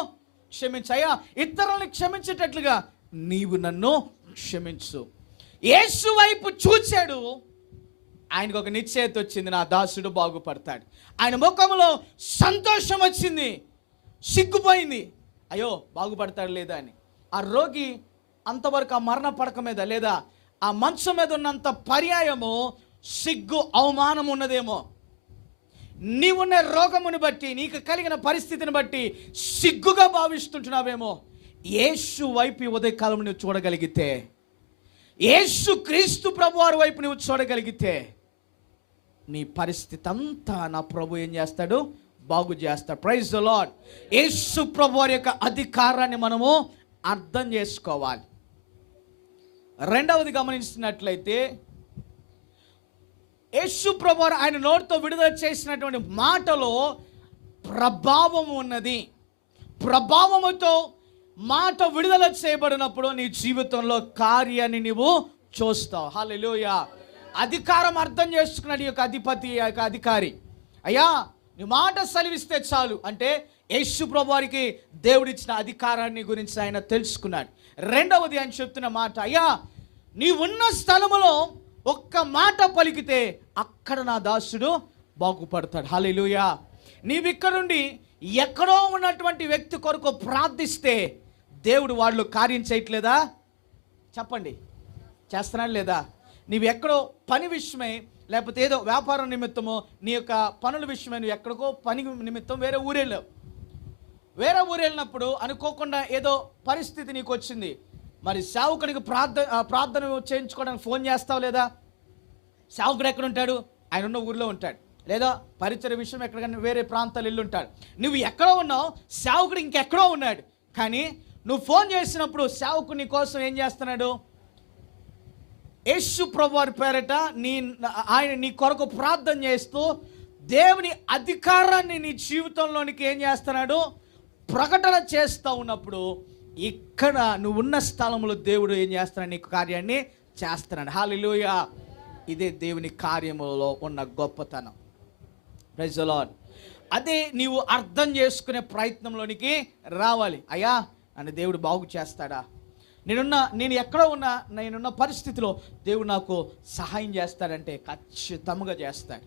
క్షమించయ్యా. ఇతరులను క్షమించేటట్లుగా నీవు నన్ను క్షమించు. యేసు వైపు చూచాడు. ఆయనకు ఒక నిశ్చయత వచ్చింది, నా దాసుడు బాగుపడతాడు. ఆయన ముఖంలో సంతోషం వచ్చింది, సిగ్గుపోయింది. అయ్యో బాగుపడతాడు లేదా అని. ఆ రోగి అంతవరకు ఆ మరణ పడక మీద లేదా ఆ మంచం మీద ఉన్నంత పర్యాయము సిగ్గు, అవమానం ఉన్నదేమో. నీవున్న రోగమును బట్టి, నీకు కలిగిన పరిస్థితిని బట్టి సిగ్గుగా భావిస్తుంటున్నావేమో. యేసు వైపు ఉదయకాలం నువ్వు చూడగలిగితే, యేసు క్రీస్తు ప్రభు వారి వైపు నువ్వు చూడగలిగితే నీ పరిస్థితి అంతా నా ప్రభు ఏం చేస్తాడు? బాగు చేస్తాడు. Praise the Lord. యేసు ప్రభు వారి యొక్క అధికారాన్ని మనము అర్థం చేసుకోవాలి. రెండవది గమనించినట్లయితే యేసు ప్రభు ఆయన నోటితో విడుదల చేసినటువంటి మాటలో ప్రభావం ఉన్నది. ప్రభావముతో మాట విడుదల చేయబడినప్పుడు నీ జీవితంలో కార్యాన్ని నీవు చూస్తావు. హల్లెలూయా. అధికారం అర్థం చేసుకున్నాడు ఈ యొక్క అధిపతి, ఈ యొక్క అధికారి. అయ్యా నీ మాట సెలవిస్తే చాలు అంటే యేసు ప్రభు వారికి దేవుడిచ్చిన అధికారాన్ని గురించి ఆయన తెలుసుకున్నాడు. రెండవది ఆయన చెప్తున్న మాట, అయ్యా నీ ఉన్న స్థలములో ఒక్క మాట పలికితే అక్కడ నా దాసుడు బాగుపడతాడు. హల్లెలూయా. నీవిక్కడుండి ఎక్కడో ఉన్నటువంటి వ్యక్తి కొరకు ప్రార్థిస్తే దేవుడు వాళ్ళు కార్యం చేయట్లేదా? చెప్పండి, చేస్తున్నాడు లేదా? నీవు ఎక్కడో పని విషయమై లేకపోతే ఏదో వ్యాపారం నిమిత్తమో నీ యొక్క పనుల విషయమై నువ్వు ఎక్కడికో పని నిమిత్తం వేరే ఊరు వెళ్ళినప్పుడు అనుకోకుండా ఏదో పరిస్థితి నీకు వచ్చింది. మరి సేవకుడికి ప్రార్థన చేయించుకోవడానికి ఫోన్ చేస్తావు లేదా? సేవకుడు ఎక్కడ ఉంటాడు? ఆయన ఉన్న ఊర్లో ఉంటాడు. లేదా పరిచయ విషయం ఎక్కడికైనా వేరే ప్రాంతాలు వెళ్ళి ఉంటాడు. నువ్వు ఎక్కడో ఉన్నావు, సేవకుడు ఇంకెక్కడో ఉన్నాడు. కానీ నువ్వు ఫోన్ చేసినప్పుడు సేవకుడు నీ కోసం ఏం చేస్తున్నాడు? యేసు ప్రభువు వారి పేరట ఆయన నీ కొరకు ప్రార్థన చేస్తూ దేవుని అధికారాన్ని నీ జీవితంలోనికి ఏం చేస్తున్నాడు? ప్రకటన చేస్తూ ఉన్నప్పుడు ఇక్కడ నువ్వు ఉన్న స్థలంలో దేవుడు ఏం చేస్తున్నాడు? నీకు కార్యాన్ని చేస్తున్నాడు. హల్లెలూయా! ఇదే దేవుని కార్యములో ఉన్న గొప్పతనం. Praise the Lord. అదే నీవు అర్థం చేసుకునే ప్రయత్నంలోనికి రావాలి. అయ్యా, నన్ను దేవుడు బాగు చేస్తాడా? నేను ఎక్కడో ఉన్నా, నేనున్న పరిస్థితిలో దేవుడు నాకు సహాయం చేస్తాడంటే ఖచ్చితంగా చేస్తాడు.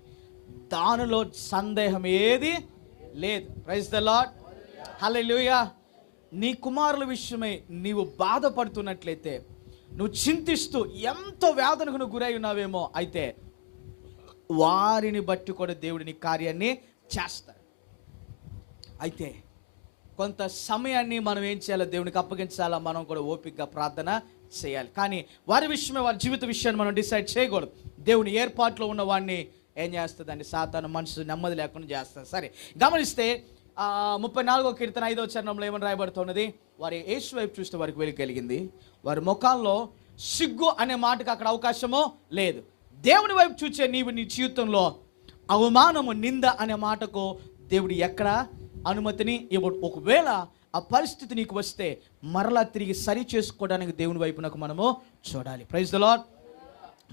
దానిలో సందేహం ఏది లేదు. Praise the Lord. హల్లెలూయా! నీ కుమారుల విషయమై నీవు బాధపడుతున్నట్లయితే, నువ్వు చింతిస్తూ ఎంతో వేదనకు నువ్వు గురై ఉన్నావేమో, అయితే వారిని బట్టి కూడా దేవుడి నీ కార్యాన్ని చేస్తాడు. అయితే కొంత సమయాన్ని మనం ఏం చేయాలో దేవునికి అప్పగించాలా, మనం కూడా ఓపికగా ప్రార్థన చేయాలి. కానీ వారి విషయమే, వారి జీవిత విషయాన్ని మనం డిసైడ్ చేయకూడదు. దేవుని ఏర్పాట్లో ఉన్న వాడిని ఏం చేస్తుందండి? సాతాను మనసు నెమ్మది లేకుండా చేస్తుంది. సరే, గమనిస్తే 34వ కీర్తన 5వ చరణంలో ఏమని రాయబడుతున్నది? వారి యేసు వైపు చూస్తే వారికి వెలుగు కలిగింది, వారి ముఖాల్లో సిగ్గు అనే మాటకు అక్కడ అవకాశమో లేదు. దేవుని వైపు చూచే నీవు నీ జీవితంలో అవమానము, నింద అనే మాటకు దేవుడు ఎక్కడ అనుమతిని ఇవ్వడు. ఒకవేళ ఆ పరిస్థితి నీకు వస్తే మరలా తిరిగి సరి చేసుకోవడానికి దేవుని వైపునకు మనము చూడాలి. Praise the Lord.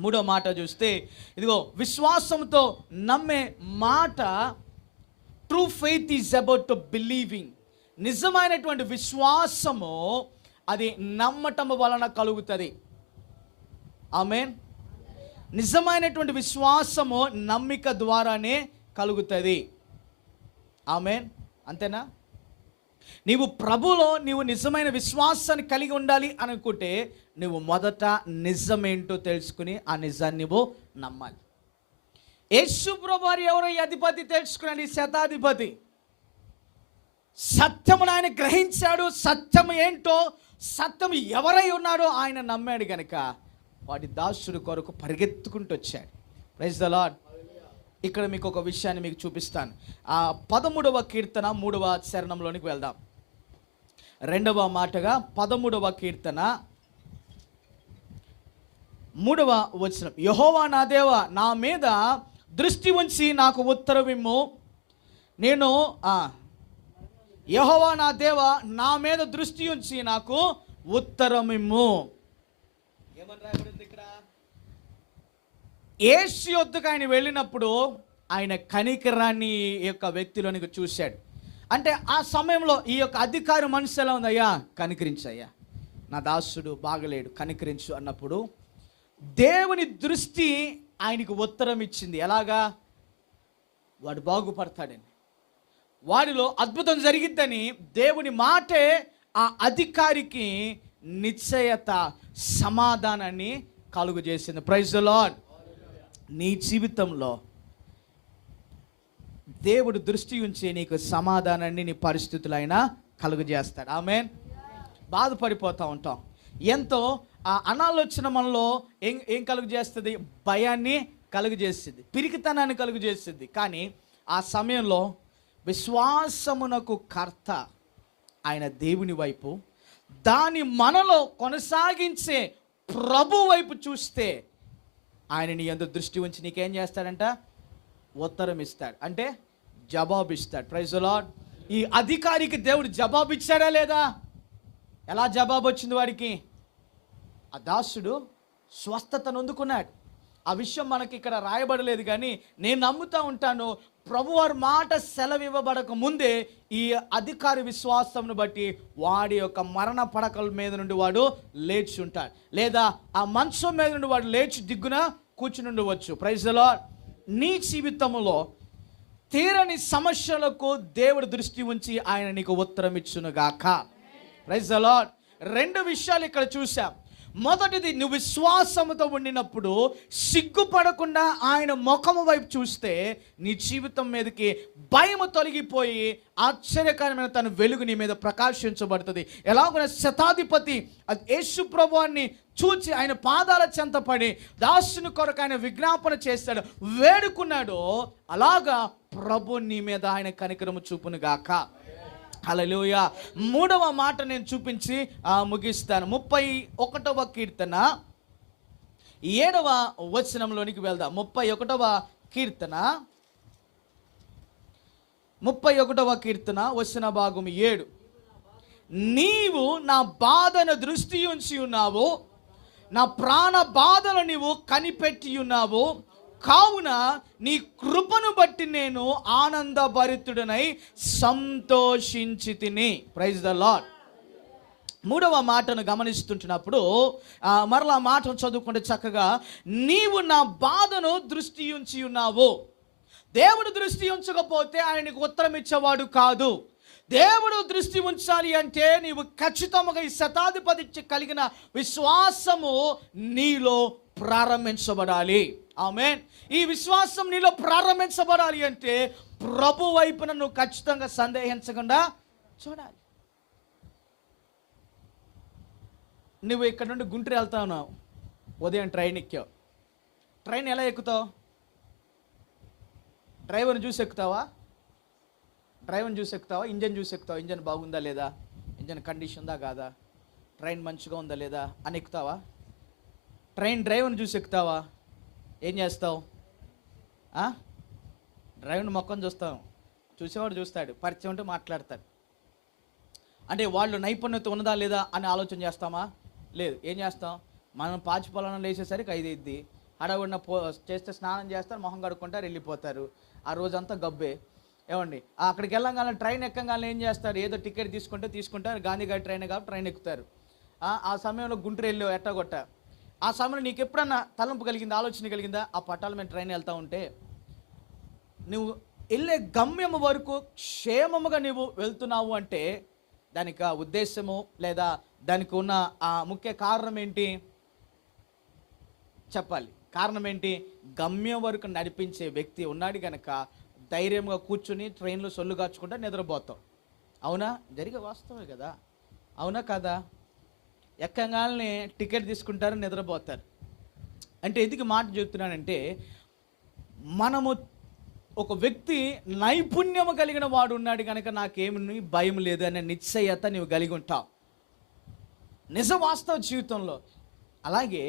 3వ మాట చూస్తే, ఇదిగో విశ్వాసంతో నమ్మే మాట. True faith is about to believing. నిజమైనటువంటి విశ్వాసము అది నమ్మటం వలన కలుగుతుంది. ఆమేన్. నిజమైనటువంటి విశ్వాసము నమ్మిక ద్వారానే కలుగుతుంది. ఆమేన్. అంతేనా? నీవు ప్రభులో నీవు నిజమైన విశ్వాసాన్ని కలిగి ఉండాలి అనుకుంటే నువ్వు మొదట నిజమేంటో తెలుసుకుని ఆ నిజాన్ని నువ్వు నమ్మాలి. యేసు ప్రభువు వారు ఎవరో అధిపతి తెలుసుకున్నాడు, శతాధిపతి. సత్యమును ఆయన గ్రహించాడు. సత్యం ఏంటో, సత్యం ఎవరై ఉన్నాడో ఆయన నమ్మాడు కనుక వాడి దాసుడి కొరకు పరిగెత్తుకుంటూ వచ్చాడు. Praise the Lord. ఇక్కడ మీకు ఒక విషయాన్ని మీకు చూపిస్తాను. 13వ కీర్తన 3వ చరణంలోనికి వెళ్దాం. 2వ మాటగా 13వ కీర్తన 3వ వచనం. యెహోవా నా దేవా, నా మీద దృష్టి ఉంచి నాకు ఉత్తరమిమ్ము. నేను యెహోవా నా దేవా, నా మీద దృష్టి ఉంచి నాకు ఉత్తరమిమ్ము. ఏమని రాయబడింది ఇక్కడ? యేసు యొద్దకు ఆయన వెళ్ళినప్పుడు ఆయన కనికరాన్ని ఈ యొక్క వ్యక్తిలోనికి చూశాడు. అంటే ఆ సమయంలో ఈ యొక్క అధికారి మనసు ఎలా ఉంది? అయ్యా కనికరించయ్యా, నా దాసుడు బాగలేడు, కనికరించు అన్నప్పుడు దేవుని దృష్టి ఆయనకు ఉత్తరం ఇచ్చింది. ఎలాగా? వాడు బాగుపడతాడని, వాడిలో అద్భుతం జరిగిద్దని దేవుని మాటే ఆ అధికారికి నిశ్చయత, సమాధానాన్ని కలుగు చేసింది. Praise the Lord. నీ జీవితంలో దేవుడు దృష్టి ఉంచి నీకు సమాధానాన్ని నీ పరిస్థితులు అయినా కలుగు చేస్తాడు. ఆమేన్. బాధపడిపోతూ ఉంటాం. ఎంతో అనాలోచన మనలో ఏం కలుగు చేస్తుంది? భయాన్ని కలుగు చేస్తుంది, పిరికితనాన్ని కలుగు చేస్తుంది. కానీ ఆ సమయంలో విశ్వాసమునకు కర్త ఆయన దేవుని వైపు, దాని మనలో కొనసాగించే ప్రభు వైపు చూస్తే ఆయన నీ యందు దృష్టి ఉంచి నీకేం చేస్తాడంట? ఉత్తరం ఇస్తాడు, అంటే జవాబు ఇస్తాడు. Praise the Lord. ఈ అధికారికి దేవుడు జవాబు ఇచ్చాడా లేదా? ఎలా జవాబు వచ్చింది వాడికి? ఆ దాసుడు స్వస్థతను అందుకున్నాడు. ఆ విషయం మనకి ఇక్కడ రాయబడలేదు, కానీ నేను నమ్ముతూ ఉంటాను ప్రభువారి మాట సెలవు ఇవ్వబడక ముందే ఈ అధికారి విశ్వాసంను బట్టి వాడి యొక్క మరణ పడకల మీద నుండి వాడు లేచి ఉంటాడు, లేదా ఆ మంచం మీద నుండి వాడు లేచి దిగ్గున కూర్చుని ఉండవచ్చు. Praise the Lord. నీ జీవితంలో తీరని సమస్యలకు దేవుడు దృష్టి ఉంచి ఆయన నీకు ఉత్తరం ఇచ్చునుగాక. Praise the lord. రెండు విషయాలు ఇక్కడ చూసాం. మొదటిది, నువ్వు విశ్వాసముతో ఉండినప్పుడు సిగ్గుపడకుండా ఆయన ముఖము వైపు చూస్తే నీ జీవితం మీదకి భయము తొలగిపోయి ఆశ్చర్యకరమైన తన వెలుగు నీ మీద ప్రకాశించబడుతుంది. ఎలాగో శతాధిపతి యేసు ప్రభువాన్ని చూచి ఆయన పాదాల చెంత పడి దాసుని కొరకు ఆయన విజ్ఞాపన చేస్తాడు, వేడుకున్నాడు. అలాగా ప్రభు నీ మీద ఆయన కనికరము చూపును గాక. హల్లెలూయా. మూడవ మాట నేను చూపించి ముగిస్తాను. 31వ కీర్తన 7వ వచనంలోనికి వెళ్దాం. 31వ కీర్తన 31వ కీర్తన వచన భాగం 7. నీవు నా బాధను దృష్టి ఉంచి ఉన్నావు, నా ప్రాణ బాధను నీవు కనిపెట్టి ఉన్నావు, కావున నీ కృపను బట్టి నేను ఆనందభరితుడనై సంతోషించితిని. Praise the Lord. మూడవ మాటను గమనిస్తుంటున్నప్పుడు మరలా మాటను చదువుకుంటే చక్కగా, నీవు నా బాధను దృష్టి ఉంచి ఉన్నావు. దేవుడు దృష్టి ఉంచకపోతే ఆయనకు ఉత్తరం ఇచ్చేవాడు కాదు. దేవుడు దృష్టి ఉంచాలి అంటే నీవు ఖచ్చితంగా ఈ శతాధిపతి కలిగిన విశ్వాసము నీలో ప్రారంభించబడాలి. ఆమేన్. ఈ విశ్వాసం నీలో ప్రారంభించబడాలి అంటే ప్రభు వైపున నువ్వు ఖచ్చితంగా సందేహించకుండా చూడాలి. నువ్వు ఇక్కడ నుండి గుంటూరు వెళ్తా ఉన్నావు, ఉదయం ట్రైన్ ఎక్కావు. ట్రైన్ ఎలా ఎక్కుతావు? డ్రైవర్ని చూసి ఎక్కుతావా? డ్రైవర్ని చూసి ఎక్కుతావా? ఇంజన్ చూసి ఎక్కుతావా? ఇంజన్ బాగుందా లేదా, ఇంజన్ కండిషన్ ఉందా కాదా, ట్రైన్ మంచిగా ఉందా లేదా అని ఎక్కుతావా? ట్రైన్ డ్రైవర్ని చూసి ఎక్కుతావా? ఏం చేస్తావు? డ్రైవర్ని మొక్కని చూస్తాం, చూసేవాడు చూస్తాడు, పరిచయం ఉంటే మాట్లాడతాడు. అంటే వాళ్ళు నైపుణ్యత ఉన్నదా లేదా అని ఆలోచన చేస్తామా? లేదు. ఏం చేస్తాం? మనం పాచి పొలం లేచేసరికి 5 అయ్యిద్ది. హడావుడిన చేస్తే స్నానం చేస్తారు, మొహం కడుక్కుంటారు, వెళ్ళిపోతారు. ఆ రోజంతా గబ్బే. ఏమండి, అక్కడికి వెళ్ళగానే ట్రైన్ ఎక్కగానే ఏం చేస్తారు? ఏదో టికెట్ తీసుకుంటారు, గాంధీగారి ట్రైన్ కాబట్టి ట్రైన్ ఎక్కుతారు. ఆ సమయంలో గుంటూరు వెళ్ళి ఎట్టగొట్ట. ఆ సమయంలో నీకు ఎప్పుడన్నా తలంపు కలిగిందా, ఆలోచన కలిగిందా? ఆ పట్టాల మీద ట్రైన్ వెళ్తూ ఉంటే నువ్వు వెళ్ళే గమ్యం వరకు క్షేమముగా నువ్వు వెళ్తున్నావు అంటే దానికి ఆ ఉద్దేశము లేదా దానికి ఉన్న ఆ ముఖ్య కారణం ఏంటి చెప్పాలి. కారణం ఏంటి? గమ్యం వరకు నడిపించే వ్యక్తి ఉన్నాడు కనుక ధైర్యంగా కూర్చుని ట్రైన్లో సొల్లు కాచుకుంటా నిద్రపోతాం. అవునా? జరిగే వాస్తవమే కదా, అవునా కదా? ఎక్కగానే టికెట్ తీసుకుంటారు, నిద్రపోతారు. అంటే ఎందుకు మాట చెప్తున్నానంటే, మనము ఒక వ్యక్తి నైపుణ్యము కలిగిన వాడు ఉన్నాడు కనుక నాకేమి భయం లేదు అనే నిశ్చయత నీవు కలిగి ఉంటావు నిజ వాస్తవ జీవితంలో. అలాగే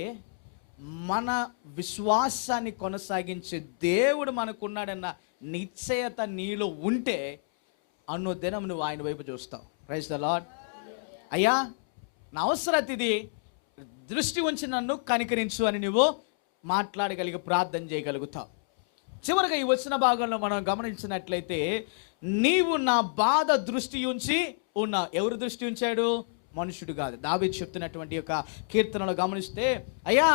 మన విశ్వాసాన్ని కొనసాగించే దేవుడు మనకున్నాడన్న నిశ్చయత నీలో ఉంటే అన్నో దినం నువ్వు ఆయన వైపు చూస్తావు. Praise the Lord. అయ్యా, నా అవసరత ఇది, దృష్టి ఉంచి నన్ను కనికరించు అని నువ్వు మాట్లాడగలిగి ప్రార్థన చేయగలుగుతావు. చివరిగా ఈ వచ్చిన భాగంలో మనం గమనించినట్లయితే, నీవు నా బాధ దృష్టి ఉంచి ఉన్నావు. ఎవరు దృష్టి ఉంచాడు? మనుషుడు కాదు. దావీదు చెప్తున్నటువంటి యొక్క కీర్తనలో గమనిస్తే, అయ్యా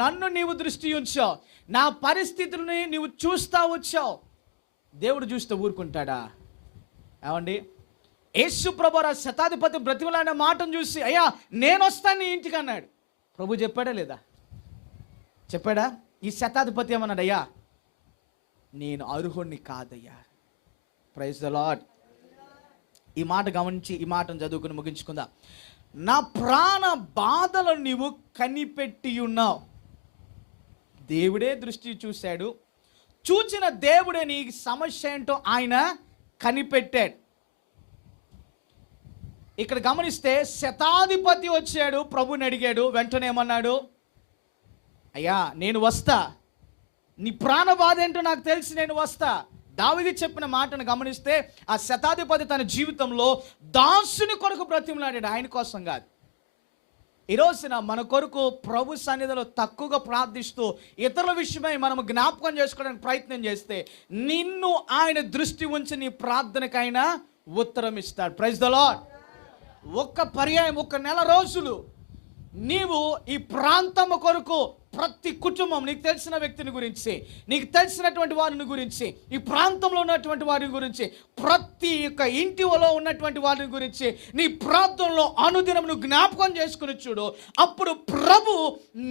నన్ను నీవు దృష్టి ఉంచావు, నా పరిస్థితులని నీవు చూస్తా వచ్చావు. దేవుడు చూస్తే ఊరుకుంటాడా? ఏమండి, యేసు ప్రభు శతాధిపతి బ్రతిమలాడిన మాటను చూసి, అయ్యా నేను వస్తాను నీ ఇంటికి అన్నాడు. ప్రభు చెప్పాడా లేదా? చెప్పాడా? ఈ శతాధిపతి ఏమన్నాడు? అయ్యా నేను అర్హుణ్ణి కాదయ్యా. Praise the Lord. ఈ మాట గమనించి ఈ మాటను చదువుకుని ముగించుకుందాం. నా ప్రాణ బాధలను నీవు కనిపెట్టి ఉన్నావు. దేవుడే దృష్టి చూశాడు, చూచిన దేవుడే నీ సమస్య ఏంటో ఆయన కనిపెట్టాడు. ఇక్కడ గమనిస్తే శతాధిపతి వచ్చాడు, ప్రభుని అడిగాడు. వెంటనే ఏమన్నాడు? అయ్యా నేను వస్తా, నీ ప్రాణ బాధ ఏంటో నాకు తెలిసి నేను వస్తా. దావీదు చెప్పిన మాటను గమనిస్తే ఆ శతాధిపతి తన జీవితంలో దాసుని కొరకు బ్రతిమలాడాడు, ఆయన కోసం కాదు. ఈరోజున మన కొరకు ప్రభు సన్నిధిలో తక్కువగా ప్రార్థిస్తూ ఇతరుల విషయమై మనం జ్ఞాపకం చేసుకోవడానికి ప్రయత్నం చేస్తే నిన్ను ఆయన దృష్టి ఉంచి నీ ప్రార్థనకైనా ఉత్తరం ఇస్తాడు. Praise the Lord. ఒక్క పర్యాయం, 1 నెల రోజులు నీవు ఈ ప్రాంతం కొరకు ప్రతి కుటుంబం, నీకు తెలిసిన వ్యక్తిని గురించి, నీకు తెలిసినటువంటి వారిని గురించి, ఈ ప్రాంతంలో ఉన్నటువంటి వారి గురించి, ప్రతి ఒక్క ఇంటిలో ఉన్నటువంటి వారిని గురించి నీ ప్రాంతంలో అనుదినం నువ్వు జ్ఞాపకం చేసుకుని చూడు. అప్పుడు ప్రభు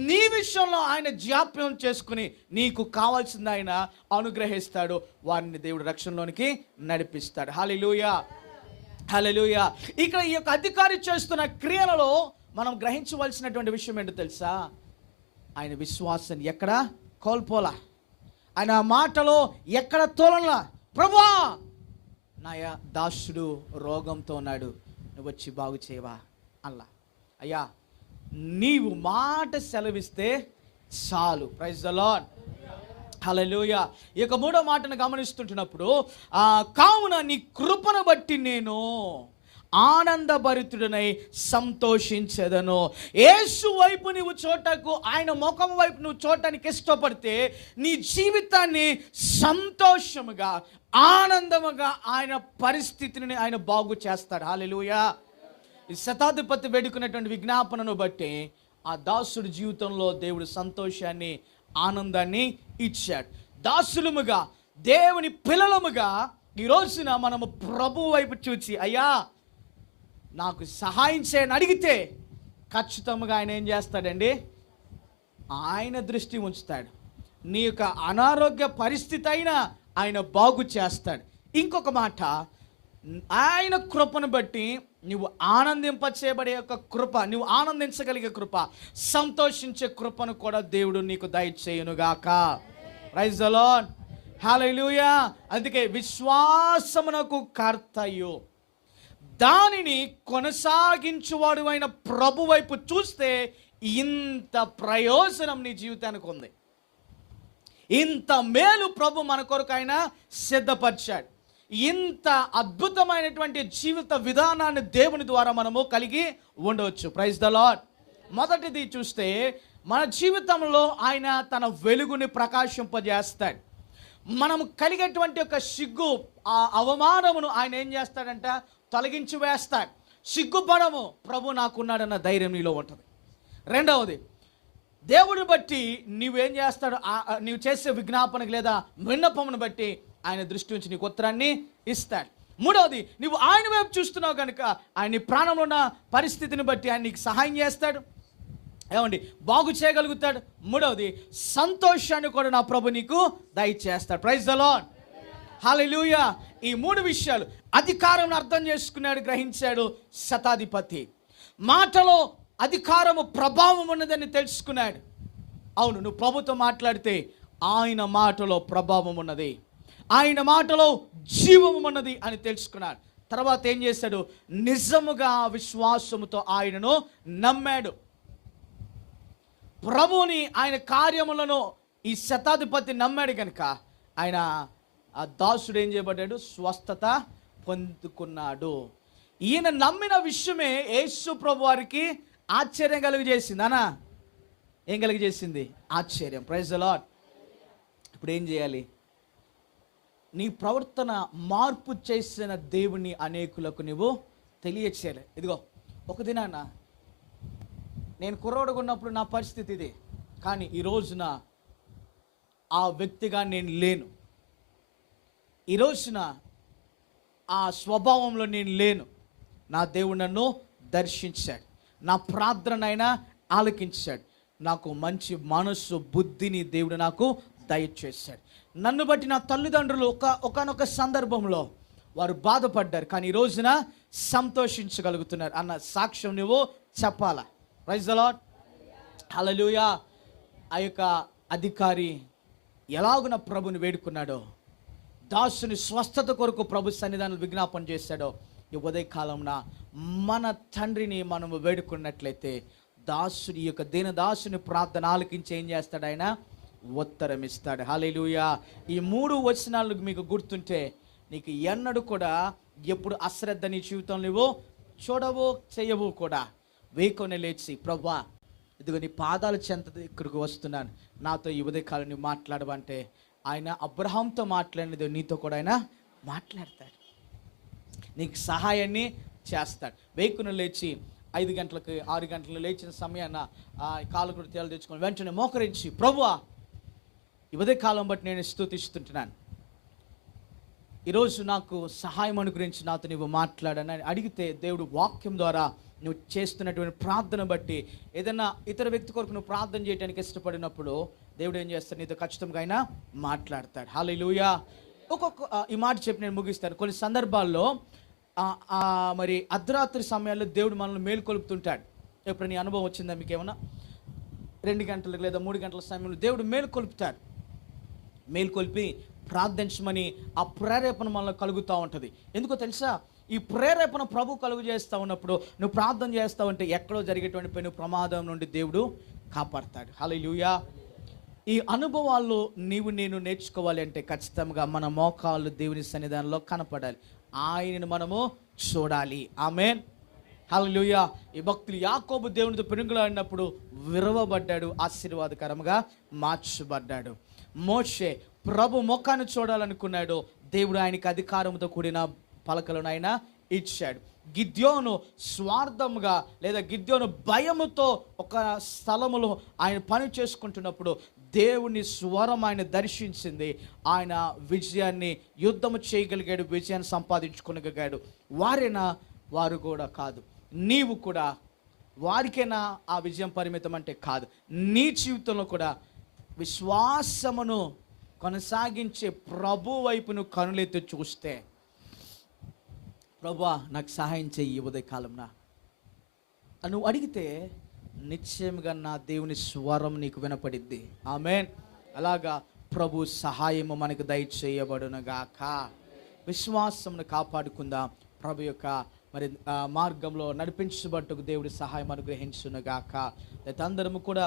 నీ విషయంలో ఆయన జాప్యం చేసుకుని నీకు కావాల్సింది ఆయన అనుగ్రహిస్తాడు. వారిని దేవుడు రక్షణలోనికి నడిపిస్తాడు. హల్లెలూయా, హల్లెలూయా. ఇక్కడ ఈ యొక్క అధికారి చేస్తున్న క్రియలలో మనం గ్రహించవలసినటువంటి విషయం ఏంటో తెలుసా? ఆయన విశ్వాసాన్ని ఎక్కడ కోల్పోలా, ఆయన మాటలో ఎక్కడ తోలలా. ప్రభువా, నా దాసుడు రోగంతో ఉన్నాడు, నువ్వు వచ్చి బాగు చేయవా అల్లా. అయ్యా, నీవు మాట సెలవిస్తే చాలు. ప్రైజ్ ద లార్డ్, హల్లెలూయా. ఈ యొక్క మూడో మాటను గమనిస్తుంటున్నప్పుడు, కావున నీ కృపను బట్టి నేను ఆనందభరితుడనై సంతోషించెదను. యేసు వైపు నువ్వు చోటకు, ఆయన ముఖం వైపు నువ్వు చూడటానికి ఇష్టపడితే నీ జీవితాన్ని సంతోషముగా, ఆనందముగా ఆయన పరిస్థితిని ఆయన బాగు చేస్తాడు. హల్లెలూయా. ఈ శతాధిపతి వేడుకున్నటువంటి విజ్ఞాపనను బట్టి ఆ దాసుడి జీవితంలో దేవుడు సంతోషాన్ని, ఆనందాన్ని ఇచ్చాడు. దాసులముగా, దేవుని పిల్లలముగా ఈ రోజున మనము ప్రభు వైపు చూచి, అయ్యా నాకు సహాయం చేయని అడిగితే ఖచ్చితంగా ఆయన ఏం చేస్తాడండి? ఆయన దృష్టి ఉంచుతాడు. నీ యొక్క అనారోగ్య పరిస్థితి అయినా ఆయన బాగు చేస్తాడు. ఇంకొక మాట, ఆయన కృపను బట్టి నువ్వు ఆనందింపచేయబడే యొక్క కృప, నువ్వు ఆనందించగలిగే కృప, సంతోషించే కృపను కూడా దేవుడు నీకు దయచేయునుగాక. ప్రైజ్ ద లార్డ్, హల్లెలూయా. అందుకే విశ్వాసమునకు కర్తయు దానిని కొనసాగించువాడు అయిన ప్రభు వైపు చూస్తే ఇంత ప్రయోజనం నీ జీవితానికి ఉంది. ఇంత మేలు ప్రభు మన కొరకు ఆయన సిద్ధపరిచాడు. ఇంత అద్భుతమైనటువంటి జీవిత విధానాన్ని దేవుని ద్వారా మనము కలిగి ఉండవచ్చు. Praise the Lord. మొదటిది చూస్తే, మన జీవితంలో ఆయన తన వెలుగుని ప్రకాశింపజేస్తాడు. మనము కలిగేటువంటి ఒక సిగ్గు, ఆ అవమానమును ఆయన ఏం చేస్తాడంట? తొలగించి వేస్తాడు. సిగ్గుపడము, ప్రభు నాకున్నాడన్న ధైర్యం నీలో ఉంటుంది. రెండవది, దేవుడిని బట్టి నువ్వేం చేస్తాడు? నీవు చేసే విజ్ఞాపనకు లేదా విన్నపమును బట్టి ఆయన దృష్టి నుంచి నీకు ఉత్తరాన్ని ఇస్తాడు. మూడవది, నువ్వు ఆయన వైపు చూస్తున్నావు కనుక ఆయన ప్రాణంలో ఉన్న పరిస్థితిని బట్టి ఆయన నీకు సహాయం చేస్తాడు. ఏమండి, బాగు చేయగలుగుతాడు. మూడవది, సంతోషాన్ని కూడా నా ప్రభు నీకు దయచేస్తాడు. ప్రైజ్ ద లార్డ్, హల్లెలూయా. ఈ మూడు విషయాలు అధికారం అర్థం చేసుకున్నాడు, గ్రహించాడు శతాధిపతి. మాటలో అధికారము, ప్రభావం ఉన్నదని తెలుసుకున్నాడు. అవును, నువ్వు ప్రభుతో మాట్లాడితే ఆయన మాటలో ప్రభావం ఉన్నది, ఆయన మాటలో జీవము ఉన్నది అని తెలుసుకున్నాడు. తర్వాత ఏం చేశాడు? నిజముగా విశ్వాసముతో ఆయనను నమ్మాడు. ప్రభువుని, ఆయన కార్యములను ఈ శతాధిపతి నమ్మాడు కనుక ఆయన, ఆ దాసుడు ఏం చేయబడ్డాడు? స్వస్థత పొందుకున్నాడు. ఈయన నమ్మిన విషయమే యేసు ప్రభు వారికి ఆశ్చర్యం కలిగజేసింది. అనా ఏం కలిగజేసింది? ఆశ్చర్యం. Praise the Lord. ఇప్పుడు ఏం చేయాలి? నీ ప్రవర్తన మార్పు చేసిన దేవుని అనేకులకు నువ్వు తెలియచేయాలి. ఇదిగో, ఒక దినాన నేను కుర్రోడుగా ఉన్నప్పుడు నా పరిస్థితి ఇది, కానీ ఈ రోజున ఆ వ్యక్తిగా నేను లేను. ఈ రోజున ఆ స్వభావంలో నేను లేను. నా దేవుడు నన్ను దర్శించాడు, నా ప్రార్థనైనా ఆలకించాడు, నాకు మంచి మనస్సు, బుద్ధిని దేవుడు నాకు దయచేశాడు. నన్ను బట్టి నా తల్లిదండ్రులు ఒకనొక సందర్భంలో వారు బాధపడ్డారు, కానీ ఈ రోజున సంతోషించగలుగుతున్నారు అన్న సాక్ష్యం నువ్వు చెప్పాలా. ప్రైజ్ ద లార్డ్, హల్లెలూయా. ఆ యొక్క అధికారి ఎలాగున ప్రభుని వేడుకున్నాడో, దాసుని స్వస్థత కొరకు ప్రభు సన్నిధానంలో విజ్ఞాపన చేశాడో, ఈ ఉదయకాలంన మన తండ్రిని మనము వేడుకున్నట్లయితే దాసుని యొక్క దీనదాసుని ప్రార్థన ఆలకించి ఏం చేస్తాడు? ఆయన ఉత్తరం ఇస్తాడు. హల్లెలూయా. ఈ 3 వచనాలు మీకు గుర్తుంటే నీకు ఎన్నడూ కూడా ఎప్పుడు అశ్రద్ధ నీ జీవితంలో నువ్వు చూడవు, చేయవు కూడా. వేకునే లేచి, ప్రభువా ఇదిగో నీ పాదాల చెంత ఇక్కడికి వస్తున్నాను, నాతో ఈ ఉదయకాలం నువ్వు మాట్లాడవంటే ఆయన అబ్రహాంతో మాట్లాడినది నీతో కూడా ఆయన మాట్లాడతాడు, నీకు సహాయాన్ని చేస్తాడు. వేకున లేచి 5 గంటలకు 6 గంటలకు లేచిన సమయాన కాలు కూడా తేలు తెచ్చుకొని వెంటనే మోకరించి, ప్రభువా ఈ ఉదయ కాలం బట్టి నేను స్తుతిస్తుంటున్నాను, ఈరోజు నాకు సహాయం అనుగ్రహించి నాతో నువ్వు మాట్లాడని అడిగితే, దేవుడు వాక్యం ద్వారా నువ్వు చేస్తున్నటువంటి ప్రార్థన బట్టి ఏదైనా ఇతర వ్యక్తి కొరకు నువ్వు ప్రార్థన చేయడానికి ఇష్టపడినప్పుడు దేవుడు ఏం చేస్తాడు, నీతో ఖచ్చితంగా ఆయన మాట్లాడతాడు. హల్లెలూయా. ఈ మాట చెప్పి నేను ముగిస్తాను. కొన్ని సందర్భాల్లో మరి అర్ధరాత్రి సమయాల్లో దేవుడు మనల్ని మేలుకొలుపుతుంటాడు. ఎప్పుడు నీ అనుభవం వచ్చిందా మీకు ఏమన్నా? 2 గంటలకు లేదా 3 గంటల సమయంలో దేవుడు మేలుకొలుపుతాడు. మేలుకొల్పి ప్రార్థించమని ఆ ప్రేరేపణ మనలో కలుగుతూ ఉంటుంది. ఎందుకో తెలుసా? ఈ ప్రేరేపణ ప్రభు కలుగు చేస్తూ ఉన్నప్పుడు నువ్వు ప్రార్థన చేస్తూ ఉంటే ఎక్కడో జరిగేటువంటి పెను ప్రమాదం నుండి దేవుడు కాపాడతాడు. హల్లెలూయా. ఈ అనుభవాల్లో నీవు నేను నేర్చుకోవాలి అంటే ఖచ్చితంగా మన మోకాళ్ళు దేవుని సన్నిధానంలో కనపడాలి, ఆయనను మనము చూడాలి. ఆమేన్. హల్లెలూయా. ఈ భక్తులు యాకోబు దేవునితో పెనుగులాడినప్పుడు విరవబడ్డాడు, ఆశీర్వాదకరంగా మార్చబడ్డాడు. మోషే ప్రభు ముఖాన్ని చూడాలనుకున్నాడు, దేవుడు ఆయనకి అధికారంతో కూడిన పలకలను ఆయన ఇచ్చాడు. గిద్యోను స్వార్థంగా లేదా గిద్యోను భయముతో ఒక స్థలములో ఆయన పని చేసుకుంటున్నప్పుడు దేవుని స్వరం ఆయన దర్శించింది. ఆయన విజయాన్ని యుద్ధము చేయగలిగాడు, విజయాన్ని సంపాదించుకోగలిగాడు. వారైనా వారు కూడా కాదు, నీవు కూడా వారికైనా ఆ విజయం పరిమితం అంటే కాదు. నీ జీవితంలో కూడా విశ్వాసమును కొనసాగించే ప్రభు వైపును కనులెత్తి చూస్తే, ప్రభువా నాకు సహాయం చెయ్యి ఉదయకాలంన నువ్వు అడిగితే నిశ్చయంగా నా దేవుని స్వరం నీకు వినపడిద్ది. ఆమేన్. అలాగా ప్రభు సహాయము మనకు దయచేయబడునుగాక. విశ్వాసమును కాపాడుకుందాం. ప్రభు యొక్క మరి మార్గంలో నడిపించబట్టుకు దేవుడి సహాయం అనుగ్రహించునుగాక. అయితే అందరము కూడా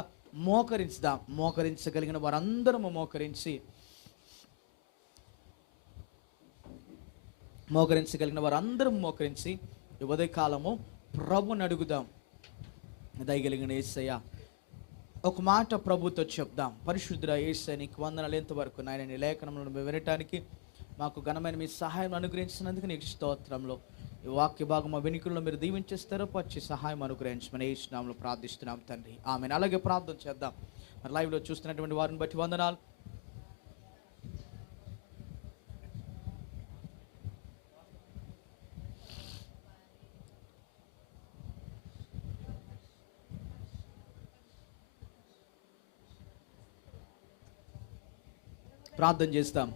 మోకరించుదాం. మోకరించగలిగిన వారందరము మోకరించగలిగిన వారందరం మోకరించి ఈ ఉదయకాలము ప్రభుని అడుగుదాం. దయగలిగిన యేసయ్య, ఒక మాట ప్రభుతో చెప్దాం. పరిశుద్ధ యేసయ్య, నీకు వందనాలు. ఎంతవరకు నాయన నీ లేఖనములను వివరించడానికి మాకు ఘనమైన మీ సహాయం అనుగ్రహించినందుకు నీకు స్తోత్రంలో. ఈ వాక్య భాగం వెనుకల్లో మీరు దీవించేస్తారో వచ్చి సహాయం అనుగ్రహించమని యేసు నామములో ప్రార్థిస్తున్నాం తండ్రి. ఆమేన్. అలాగే ప్రార్థన చేద్దాం. మరి లైవ్లో చూస్తున్నటువంటి వారిని బట్టి వందనాలు. ప్రార్థన చేస్తాం.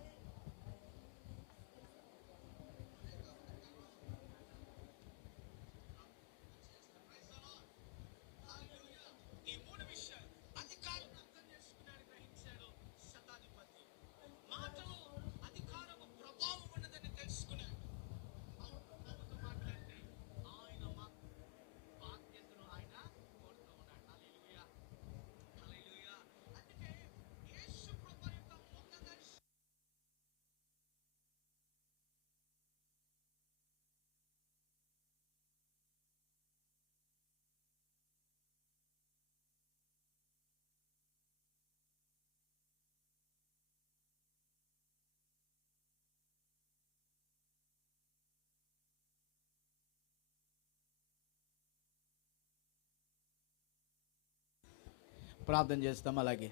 ప్రార్థన చేస్తాం. అలాగే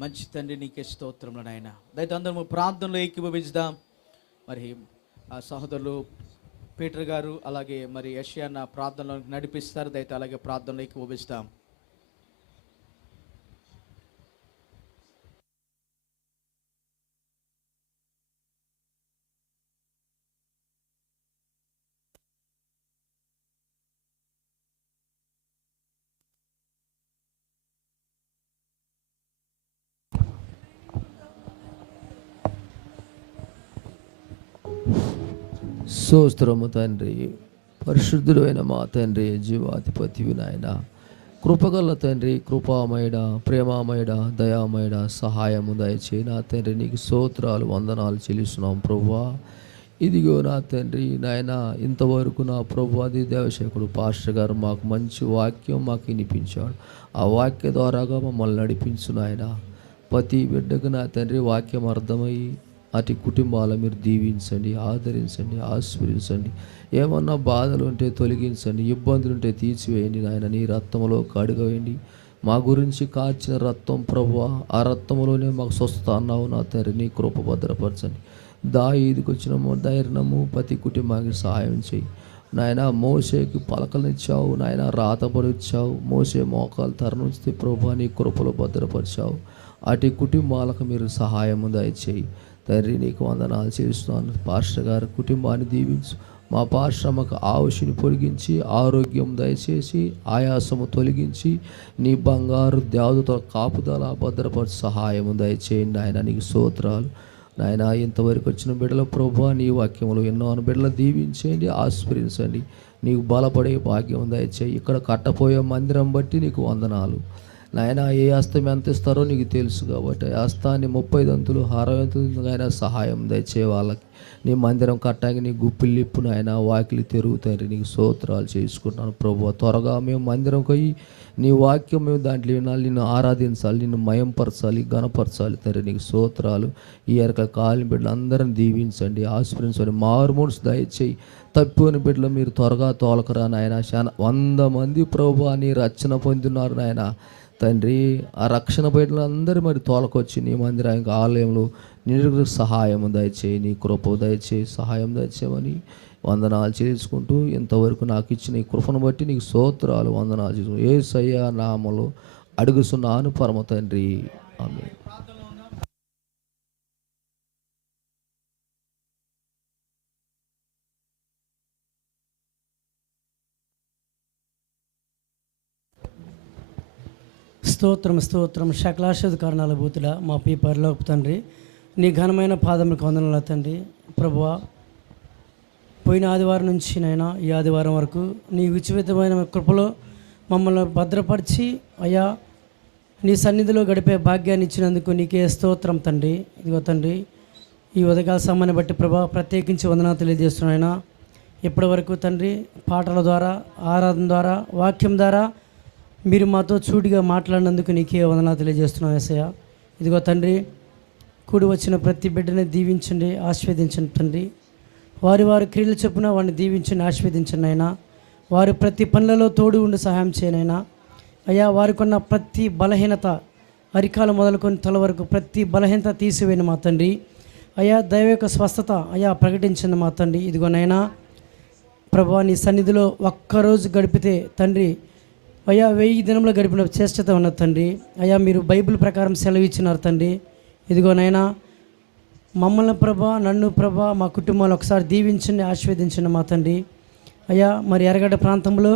మంచి తండ్రి, నీకే స్తోత్రములు నాయన. దయతో అందరము ప్రార్థనలో ఏకీభవించుదాం. మరి ఆ సహోదరులు పీటర్ గారు అలాగే మరి యెషయా ప్రార్థనలో నడిపిస్తారు. దయతో అలాగే ప్రార్థనలో ఏకీభవిస్తాం. స్తోత్రము తండ్రి, పరిశుద్ధుడైన మా తండ్రి, జీవాధిపతివి నాయన, కృపగల తండ్రి, కృపామయుడ, ప్రేమామయుడ, దయామయుడ, సహాయము దయచే నా తండ్రి. నీకు స్తోత్రాలు వందనాలు చెల్లిస్తున్నాం ప్రభువా. ఇదిగో నా తండ్రి నాయన, ఇంతవరకు నా ప్రభు అది దేవసేవకుడు పాస్టర్ గారు మాకు మంచి వాక్యం మాకు వినిపించాడు. ఆ వాక్య ద్వారాగా మమ్మల్ని నడిపించు నాయన. ప్రతి బిడ్డకు నా తండ్రి వాక్యం అర్థమయ్యి అటు కుటుంబాలను మీరు దీవించండి, ఆదరించండి, ఆశీర్వదించండి. ఏమన్నా బాధలు ఉంటే తొలగించండి, ఇబ్బందులు ఉంటే తీర్చివేయండి నాయన. నీ రక్తంలో కడుగవేయండి. మా గురించి కాచిన రక్తం ప్రభువా, ఆ రక్తంలోనే మాకు స్వస్థత అన్నావు నా తండ్రి. నీ కృప భద్రపరచండి. దావీదుకు వచ్చిన ధైర్యము ప్రతి కుటుంబానికి సహాయం చేయి నాయన. మోషేకి పలకలనిచ్చావు నాయన, రాతపడి ఇచ్చావు. మోషే మోకాలు తరణిస్తే ప్రభువా నీ కృపలో భద్రపరిచావు. అటు కుటుంబాలకు మీరు సహాయము దయచేయి తండ్రి. నీకు వందనాలు చేస్తున్నాను. పాస్టర్ గారి కుటుంబాన్ని దీవించు. మా పాశ్రమకు ఆవుషిని పొడిగించి ఆరోగ్యం దయచేసి ఆయాసము తొలగించి నీ బంగారు దేవతతో కాపుదల భద్రపరిచి సహాయము దయచేయండి ఆయన. నీకు స్తోత్రాలు నాయన. ఇంతవరకు వచ్చిన బిడ్డల ప్రభువా నీ వాక్యములు ఎన్నో బిడ్డలు దీవించండి, ఆస్ఫరించండి. నీకు బలపడే భాగ్యం దయచేయి. ఇక్కడ కట్టపోయే మందిరం బట్టి నీకు వందనాలు నాయన. ఏ హస్తం ఎంత ఇస్తారో నీకు తెలుసు కాబట్టి ఆ హస్తాన్ని 30 దంతులు 60 దంతులు అయినా సహాయం దయచేయ వాళ్ళకి. నీ మందిరం కట్టాక నీ గుప్పిలిప్పు నాయన, వాకిలి తెరుగుతాయి. నీకు స్తోత్రాలు చేసుకుంటున్నాను ప్రభువా. త్వరగా మేము మందిరం పోయి నీ వాక్యం మేము దాంట్లో వినాలి, నిన్ను ఆరాధించాలి, నిన్ను మయంపరచాలి, గణపరచాలి తండ్రి. నీకు స్తోత్రాలు. ఈ ఎరక కాలిన బిడ్డలు అందరం దీవించండి, ఆశీర్వదించండి. మారుమూడ్స్ దయచేయి. తప్పిపోయిన బిడ్డలు మీరు త్వరగా తోలకరా నాయన. 100 మంది ప్రభువా నీ రక్షణ పొందున్నారు నాయన తండ్రి. ఆ రక్షణ బిడ్డలు అందరూ మరి తోలకొచ్చి నీ మందిరానికి ఆలయంలో నిరుగు సహాయం దయచేయి, నీ కృప దయచేయి, సహాయం దయచేయమని వందనాలు చేసుకుంటూ ఇంతవరకు నాకు ఇచ్చిన ఈ కృపను బట్టి నీకు స్తోత్రాలు, వందనాలు చేసుకుంటూ యేసయ్య నామములో అడుగుతున్నాను పరమ తండ్రి, ఆమేన్. స్తోత్రం స్తోత్రం. శకలాశోధ కారణాల భూతుడా మా పీ పరలోకపు తండ్రి, నీ ఘనమైన పాదములకు వందనాలు తండ్రి. ప్రభువా, పోయిన ఆదివారం నుంచి నైనా ఈ ఆదివారం వరకు నీ ఉచితమైన కృపలో మమ్మల్ని భద్రపరిచి అయ్యా నీ సన్నిధిలో గడిపే భాగ్యాన్ని ఇచ్చినందుకు నీకే స్తోత్రం తండ్రి. ఇదిగో తండ్రి, ఈ ఉదయకాల సమయాన్ని బట్టి ప్రభా ప్రత్యేకించి వందనాలు తెలియజేస్తున్నాయినా. ఇప్పటి వరకు తండ్రి పాటల ద్వారా, ఆరాధన ద్వారా, వాక్యం ద్వారా మీరు మాతో చూటిగా మాట్లాడినందుకు నీకే వందనాలు తెలియజేస్తున్నాం యేసయ్య. ఇదిగో తండ్రి, కూడి వచ్చిన ప్రతి బిడ్డని దీవించండి, ఆశీర్వదించండి తండ్రి. వారి వారి క్రియలు చొప్పున వారిని దీవించండి, ఆశీర్వదించండి అయినా. వారి ప్రతి పనులలో తోడు ఉండి సహాయం చేయనైనా. అయ్యా, వారికి ఉన్న ప్రతి బలహీనత, అరికాలు మొదలుకొని తల వరకు ప్రతి బలహీనత తీసివేయండి మా తండ్రి. అయ్యా, దైవ యొక్క స్వస్థత అయ్యా ప్రకటించండి మా తండ్రి. ఇదిగోనైనా ప్రభువా, నీ సన్నిధిలో ఒక్కరోజు గడిపితే తండ్రి అయ్యా 1000 దినంలో గడిపిన చేష్టత ఉన్న తండ్రి. అయ్యా, మీరు బైబిల్ ప్రకారం సెలవు ఇచ్చినారు తండ్రి. ఇదిగోనైనా మమ్మల్ని ప్రభా, నన్ను ప్రభా, మా కుటుంబాలు ఒకసారి దీవించండి, ఆశీర్వదించండి మా తండ్రి. అయ్యా, మరి ఎర్రగడ్డ ప్రాంతంలో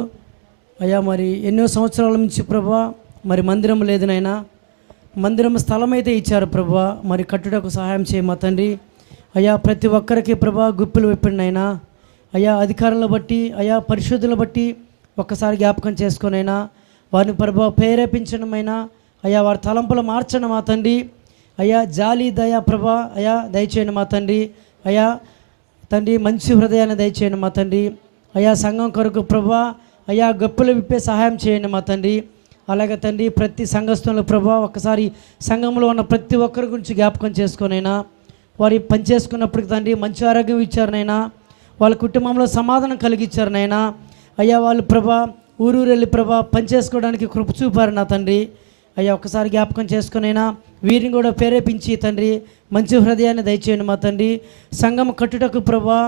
అయ్యా మరి ఎన్నో సంవత్సరాల నుంచి ప్రభా మరి మందిరం లేదునైనా, మందిరం స్థలం అయితే ఇచ్చారు ప్రభా, మరి కట్టుటకు సహాయం చేయ మా తండ్రి. అయ్యా, ప్రతి ఒక్కరికి ప్రభా గుప్పులు విప్పినైనా అయ్యా, అధికారులను బట్టి అయ్యా పరిశుద్ధులను బట్టి ఒక్కసారి జ్ఞాపకం చేసుకొనైనా వారిని ప్రభా ప్రేరేపించడమైనా అయ్యా వారి తలంపులు మార్చండి మా తండ్రి. అయ్యా, జాలి దయ ప్రభా అయ్యా దయచేయండి మా తండ్రి. అయ్యా తండ్రి, మంచి హృదయాన్ని దయచేయండి మా తండ్రి. అయ్యా, సంఘం కొరకు ప్రభా అయ్యా గప్పులు విప్పే సహాయం చేయండి మా తండ్రి. అలాగే తండ్రి, ప్రతి సంఘస్థుల ప్రభా ఒక్కసారి సంఘంలో ఉన్న ప్రతి ఒక్కరి గురించి జ్ఞాపకం చేసుకొనైనా వారి పనిచేసుకున్నప్పటికి తండ్రి మంచి ఆరోగ్యం ఇచ్చారనైనా, వాళ్ళ కుటుంబంలో సమాధానం కలిగించారనైనా. అయ్యా, వాళ్ళు ప్రభా ఊరూరు వెళ్ళి ప్రభా పనిచేసుకోవడానికి కృప చూపారు నా తండ్రి. అయ్యా, ఒక్కసారి జ్ఞాపకం చేసుకునైనా వీరిని కూడా ప్రేరేపించి తండ్రి మంచి హృదయాన్ని దయచేయండి మా తండ్రి. సంఘం కట్టుటకు ప్రభా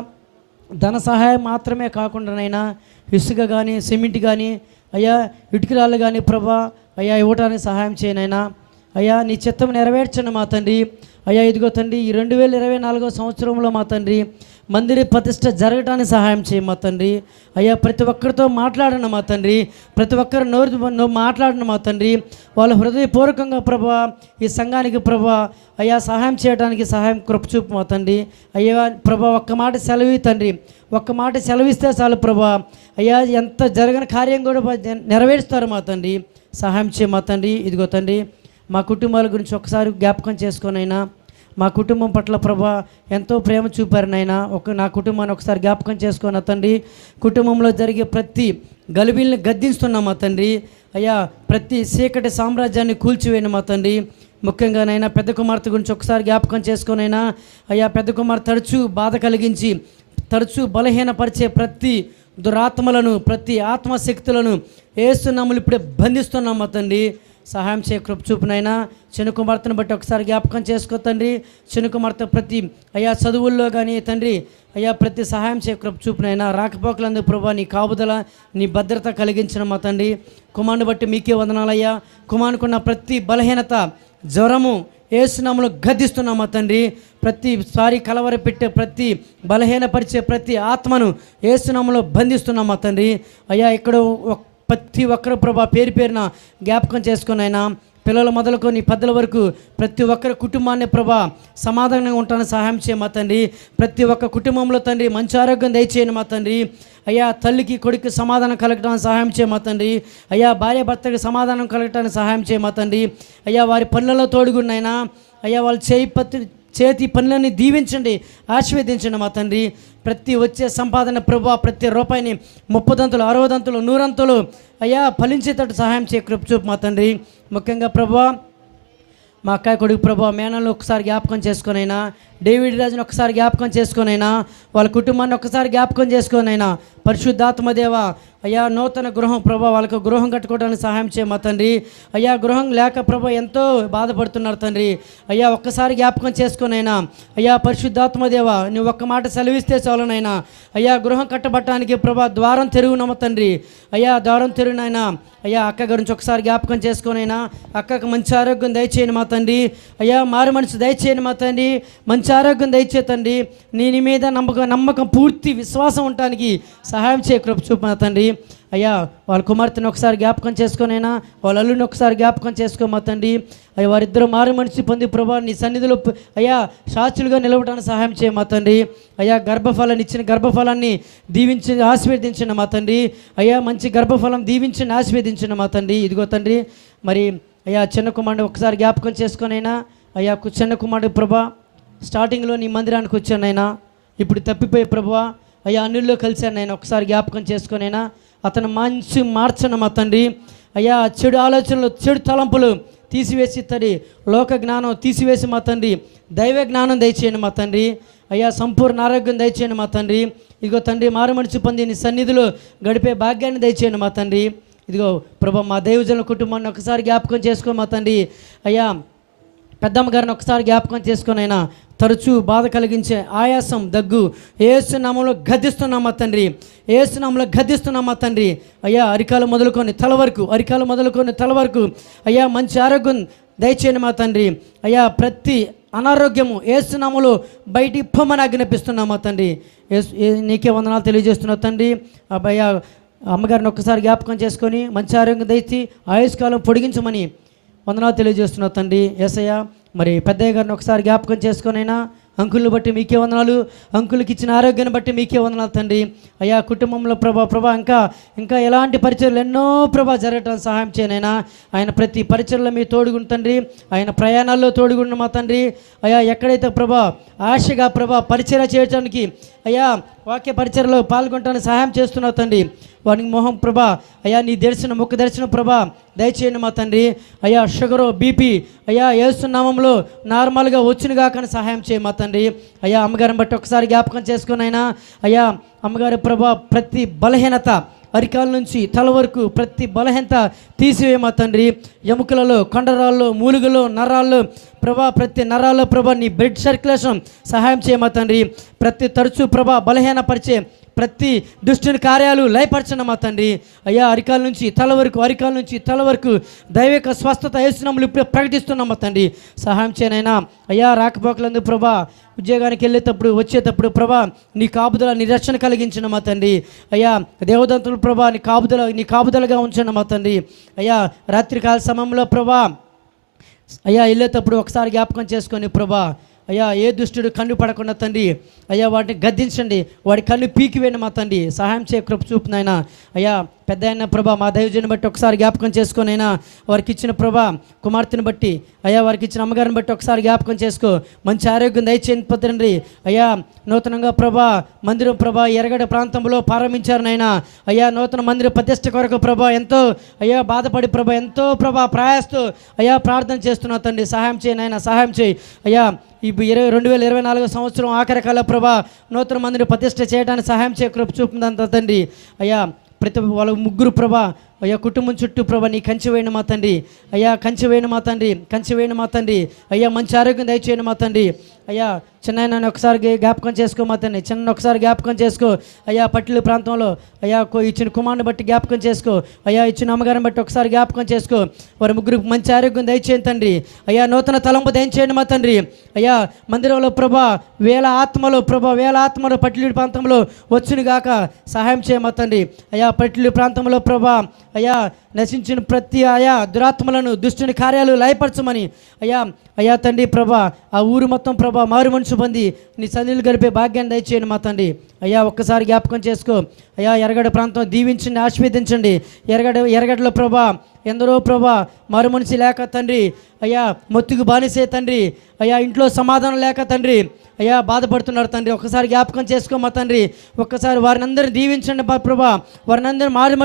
ధన సహాయం మాత్రమే కాకుండానైనా ఇసుక కానీ, సిమెంట్ కానీ, అయ్యా ఇటుకరాళ్ళు కానీ ప్రభా అయ్యా ఇవ్వటానికి సహాయం చేయనైనా. అయ్యా, నీ చిత్తం నెరవేర్చండి మా తండ్రి. అయ్యా, ఇదిగో తండ్రి, ఈ 2024వ సంవత్సరంలో మా తండ్రి మందిర ప్రతిష్ట జరగటానికి సహాయం చేయ మా తండ్రి. అయ్యా, ప్రతి ఒక్కరితో మాట్లాడండి మా తండ్రి. ప్రతి ఒక్కరు నోరు మాట్లాడండి మా తండ్రి. వాళ్ళ హృదయపూర్వకంగా ప్రభా ఈ సంఘానికి ప్రభా అయ్యా సహాయం చేయడానికి సహాయం కృప చూపు మా తండ్రి. అయ్యా ప్రభా, ఒక్క మాట సెలవు తండ్రి, ఒక్క మాట సెలవిస్తే చాలు ప్రభా. అయ్యా, ఎంత జరగని కార్యం కూడా నెరవేరుస్తారు మా తండ్రి. సహాయం చేయ మా తండ్రి. ఇదిగో తండ్రి, మా కుటుంబాల గురించి ఒకసారి జ్ఞాపకం చేసుకొనైనా మా కుటుంబం పట్ల ప్రభా ఎంతో ప్రేమ చూపారనైనా నా కుటుంబాన్ని ఒకసారి జ్ఞాపకం చేసుకున్న తండ్రి. కుటుంబంలో జరిగే ప్రతి గలిబిల్ని గద్దిస్తున్నాం మా తండ్రి. అయ్యా, ప్రతి చీకటి సామ్రాజ్యాన్ని కూల్చివేయండి మా తండ్రి. ముఖ్యంగానైనా పెద్ద కుమార్తె గురించి ఒకసారి జ్ఞాపకం చేసుకొనైనా అయ్యా పెద్ద కుమార్తె తరచూ బాధ కలిగించి తరచూ బలహీనపరిచే ప్రతి దురాత్మలను ప్రతి ఆత్మశక్తులను ఏసునామములో ఇప్పుడే బంధిస్తున్నాం తండ్రి. సహాయం చేయ కృప చూపునైనా చిన్న కుమార్తెను బట్టి ఒకసారి జ్ఞాపకం చేసుకో తండ్రి. చిన్న కుమార్తె ప్రతి అయ్యా చదువుల్లో కానీ తండ్రి అయ్యా ప్రతి సహాయం చేయ కృప చూపునైనా రాకపోకలందుకు ప్రభా నీ కాపుదల నీ భద్రత కలిగించిన మా తండ్రి. కుమారుని బట్టి మీకే వందనాలయ్యా. కుమారునికున్న ప్రతి బలహీనత జ్వరము ఏసునామములో గద్దిస్తున్నాం మా తండ్రి. ప్రతిసారి కలవర పెట్టే ప్రతి బలహీనపరిచే ప్రతి ఆత్మను ఏసునామములో బంధిస్తున్నాం మా తండ్రి. అయ్యా ఇక్కడ ప్రతి ఒక్కరు ప్రభా పేరు పేరున జ్ఞాపకం చేసుకునైనా పిల్లలు మొదలుకొని పెద్దల వరకు ప్రతి ఒక్కరి కుటుంబాన్ని ప్రభా సమాధానంగా ఉంటాను సహాయం చేయ మా తండ్రి. ప్రతి ఒక్క కుటుంబంలో తండ్రి మంచి ఆరోగ్యం దయచేయండి మా తండ్రి. అయ్యా తల్లికి కొడుకు సమాధానం కలగటానికి సహాయం చేయ మా తండ్రి. అయ్యా భార్య భర్తకి సమాధానం కలగటానికి సహాయం చేయ మా తండ్రి. అయ్యా వారి పనులలో తోడుగున్నైనా అయ్యా వాళ్ళు చేతి పనులని దీవించండి, ఆశీర్వదించండి మా తండ్రి. ప్రతి వచ్చే సంపాదన ప్రభా ప్రతి రూపాయిని 30 60 100 అయ్యా ఫలించేటట్టు సహాయం చేయ కృప చూపు మా తండ్రి. ముఖ్యంగా ప్రభా మా అక్కాయి కొడుకు ప్రభా మేనల్ని ఒకసారి జ్ఞాపకం చేసుకొనైనా డేవిడ్ రాజుని ఒకసారి జ్ఞాపకం చేసుకొనైనా వాళ్ళ కుటుంబాన్ని ఒకసారి జ్ఞాపకం చేసుకొనైనా పరిశుద్ధాత్మదేవ అయ్యా నూతన గృహం ప్రభా వాళ్ళకు గృహం కట్టుకోవడానికి సహాయం చేయ మా తండ్రి. అయ్యా గృహం లేక ప్రభా ఎంతో బాధపడుతున్నారు తండ్రి. అయ్యా ఒక్కసారి జ్ఞాపకం చేసుకొనైనా అయ్యా పరిశుద్ధాత్మదేవ నువ్వు ఒక్క మాట సెలవిస్తే చాలునైనా అయ్యా గృహం కట్టబట్టడానికి ప్రభా ద్వారం తెరుగునమ్మ తండ్రి. అయ్యా ద్వారం తెరుగునైనా అయ్యా అక్క గురించి ఒకసారి జ్ఞాపకం చేసుకొనైనా అక్కకు మంచి ఆరోగ్యం దయచేయండి మా తండ్రి. అయ్యా మారు మనసు దయచేయండి మా తండ్రి. మంచి ఆరోగ్యం దయచే తండ్రి. నీ మీద నమ్మకం పూర్తి విశ్వాసం ఉండటానికి సహాయం చేయ కృప చూపు మా తండ్రి. అయ్యా వాళ్ళ కుమార్తెను ఒకసారి జ్ఞాపకం చేసుకొనైనా వాళ్ళ అల్లుని ఒకసారి జ్ఞాపకం చేసుకో మా తండ్రి. అయ్యా వారిద్దరూ మారు మనిషి పొంది ప్రభా నీ సన్నిధిలో అయ్యా సాక్షులుగా నిలవడానికి సహాయం చేయ మా తండ్రి. అయ్యా గర్భఫలాన్ని ఇచ్చిన గర్భఫలాన్ని దీవించి ఆశీర్వదించిన మా తండ్రి. అయ్యా మంచి గర్భఫలం దీవించండి ఆశీర్వదించిన మా తండ్రి. ఇదిగో తండ్రి మరి అయ్యా చిన్న కుమారుడు ఒకసారి జ్ఞాపకం చేసుకొనైనా అయ్యా చిన్న కుమారుడు ప్రభా స్టార్టింగ్లో నీ మందిరానికి వచ్చానైనా ఇప్పుడు తప్పిపోయి ప్రభా అయ్యా అన్నిల్లో కలిశానైనా ఒకసారి జ్ఞాపకం చేసుకొనైనా అతను మంచి మార్చను మా తండ్రి. అయ్యా చెడు ఆలోచనలు చెడు తలంపులు తీసివేసి తండ్రి లోక జ్ఞానం తీసివేసి మా తండ్రి దైవ జ్ఞానం దయచేయండి మా తండ్రి. అయ్యా సంపూర్ణ ఆరోగ్యం దయచేయండి మా తండ్రి. ఇదిగో తండ్రి మారు మనసు పొంది నీ సన్నిధిలో గడిపే భాగ్యాన్ని దయచేయండి మా తండ్రి. ఇదిగో ప్రభా మా దైవజనుల కుటుంబాన్ని ఒకసారి జ్ఞాపకం చేసుకో మా తండ్రి. అయ్యా పెద్దమ్మ గారిని ఒకసారి జ్ఞాపకం చేసుకొనైనా తరచూ బాధ కలిగించే ఆయాసం దగ్గు ఏసునామంలో గద్దిస్తున్నాం మా తండ్రి. ఏసునామంలో గద్దిస్తున్నాం మా తండ్రి. అయ్యా అరికాలు మొదలుకొని తల వరకు అయ్యా మంచి ఆరోగ్యం దయచేయండి మా తండ్రి. అయ్యా ప్రతి అనారోగ్యము ఏసునామంలో బయటికి పొమ్మని ఆజ్ఞాపిస్తున్నాం మా తండ్రి. నీకే వందనాలు తెలియజేస్తున్నావు తండ్రి. అయ్యా అమ్మగారిని ఒక్కసారి జ్ఞాపకం చేసుకొని మంచి ఆరోగ్యం దయచి ఆయుష్కాలం పొడిగించమని వందనాలు తెలియజేస్తున్నావు తండ్రి. యేసయ్య మరి పెద్దయ్య గారిని ఒకసారి జ్ఞాపకం చేసుకొనైనా అంకుల్ని బట్టి మీకే వందనాలు. అంకులకి ఇచ్చిన ఆరోగ్యాన్ని బట్టి మీకే వందనాలు తండ్రి. అయ్యా కుటుంబంలో ప్రభా ఇంకా ఎలాంటి పరిచర్లు ఎన్నో ప్రభా జరగటానికి సహాయం చేయనైనా ఆయన ప్రతి పరిచర్లో మీ తోడుగుండు తండ్రి. ఆయన ప్రయాణాల్లో తోడుగుండు మా తండ్రి. అయ్యా ఎక్కడైతే ప్రభా ఆశగా పరిచర్య చేయడానికి అయ్యా వాక్య పరిచర్లో పాల్గొనడానికి సహాయం చేస్తున్నావు తండ్రి. వానికి మొహం ప్రభా అయ్యా నీ ముఖ దర్శనం ప్రభా దయచేయండి మా తండ్రి. అయ్యా షుగరు బీపీ అయ్యా యేసు నామములో నార్మల్గా వచ్చినగా కానీ సహాయం చేయ మా తండ్రి. అయ్యా అమ్మగారిని బట్టి ఒకసారి జ్ఞాపకం చేసుకునైనా అయ్యా అమ్మగారి ప్రభా ప్రతి బలహీనత అరికాల నుంచి తల వరకు ప్రతి బలహీనత తీసివే మా తండ్రి. ఎముకలలో కండరాల్లో మూలుగలో నరాల్లో ప్రభా ప్రతి నరాల్లో ప్రభా నీ బ్లడ్ సర్క్యులేషన్ సహాయం చేయ మా తండ్రి. ప్రతి తరచూ ప్రభా బలహీనపరిచే ప్రతి దుష్టుని కార్యాలు లయపరచండి మా తండ్రి. అయ్యా అరికాల నుంచి తల వరకు దైవిక స్వస్థత యేసునామములో ఇప్పుడు ప్రకటిస్తున్నాం మా తండ్రి. సహాయం చేయనైనా అయ్యా రాకపోకలందు ప్రభా ఉద్యోగానికి వెళ్ళేటప్పుడు వచ్చేటప్పుడు ప్రభా నీ కాపుదల నీ రక్షణ కలిగించిన మా తండ్రి. అయ్యా దేవదంతులు ప్రభా నీ కాపుదలగా ఉంచండి మా తండ్రి. అయ్యా రాత్రికాల సమయంలో ప్రభా అయ్యా వెళ్ళేటప్పుడు ఒకసారి జ్ఞాపకం చేసుకొని ప్రభా అయ్యా ఏ దుష్టుడు కన్ను పడకుండా తండ్రి అయ్యా వాటిని గద్దించండి, వాడి కన్ను పీకివేయండి మా తండ్రి. సహాయం చేయ కృప చూపునైనా అయ్యా పెద్ద అయిన ప్రభా మా దైవజన్ని బట్టి ఒకసారి జ్ఞాపకం చేసుకొని అయినా వారికి ఇచ్చిన ప్రభా కుమార్తెను బట్టి అయ్యా వారికి ఇచ్చిన అమ్మగారిని బట్టి ఒకసారి జ్ఞాపకం చేసుకో, మంచి ఆరోగ్యం దయచేయండి తండ్రి. అయ్యా నూతనంగా ప్రభా మందిరం ప్రభా ఎరగడ ప్రాంతంలో ప్రారంభించారు నాయన. అయ్యా నూతన మందిర ప్రతిష్ట కొరకు ప్రభా ఎంతో అయ్యా బాధపడి ప్రభా ఎంతో ప్రభా ప్రయాస్తూ అయ్యా ప్రార్థన చేస్తున్నా తండ్రి. సహాయం చేయి నాయన, సహాయం చేయి అయ్యా. ఈ 2024 సంవత్సరం ఆఖరి కాల ప్రభా నూతన మందిని ప్రతిష్ట చేయడానికి సహాయం చేయ కృప చూపుతుందంత తండ్రి. అయ్యా ప్రతి వాళ్ళ ముగ్గురు ప్రభా అయ్యా కుటుంబం చుట్టూ ప్రభా నీ కంచె వేయండి మా తండ్రి. అయ్యా కంచె వేయండి మా తండ్రి, కంచె వేయండి మా తండ్రి. అయ్యా మంచి ఆరోగ్యం దయచేయండి మా తండ్రి. అయ్యా చిన్న ఒకసారి జ్ఞాపకం చేసుకో మా తండ్రి, చిన్న ఒకసారి జ్ఞాపకం చేసుకో అయ్యా. పట్టిల ప్రాంతంలో అయ్యా ఇచ్చిన కుమారుని బట్టి జ్ఞాపకం చేసుకో అయ్యా. ఇచ్చిన అమ్మగారిని బట్టి ఒకసారి జ్ఞాపకం చేసుకో. వారి ముగ్గురికి మంచి ఆరోగ్యం దయచేయండి తండ్రి. అయ్యా నూతన తలంపు దయచేయండి మా తండ్రి. అయ్యా మందిరంలో ప్రభా వేల ఆత్మలు పట్టిలి ప్రాంతంలో వచ్చును గాక సహాయం చేయ మా తండ్రి. అయ్యా పట్టిలి ప్రాంతంలో ప్రభా అయ్యా నశించిన ప్రతి అయా దురాత్మలను దుష్టుని కార్యాలు లయపరచమని అయ్యా తండ్రి ప్రభా ఆ ఊరు మొత్తం ప్రభా మారు మనసు పొంది నీ సన్నిధిలో గడిపే భాగ్యాన్ని దయచేయండి మా తండ్రి. అయ్యా ఒక్కసారి జ్ఞాపకం చేసుకో అయ్యా. ఎరగడ ప్రాంతం దీవించండి, ఆశీర్వదించండి. ఎరగడలో ప్రభా ఎందరో ప్రభా మారు మనసు లేక తండ్రి అయ్యా మొత్తుకు బానిసే తండ్రి. అయ్యా ఇంట్లో సమాధానం లేక తండ్రి అయ్యా బాధపడుతున్నారు తండ్రి. ఒక్కసారి జ్ఞాపకం చేసుకో మా తండ్రి. ఒక్కసారి వారిని అందరినీ దీవించండి ప్రభా. వారిని అందరినీ మారు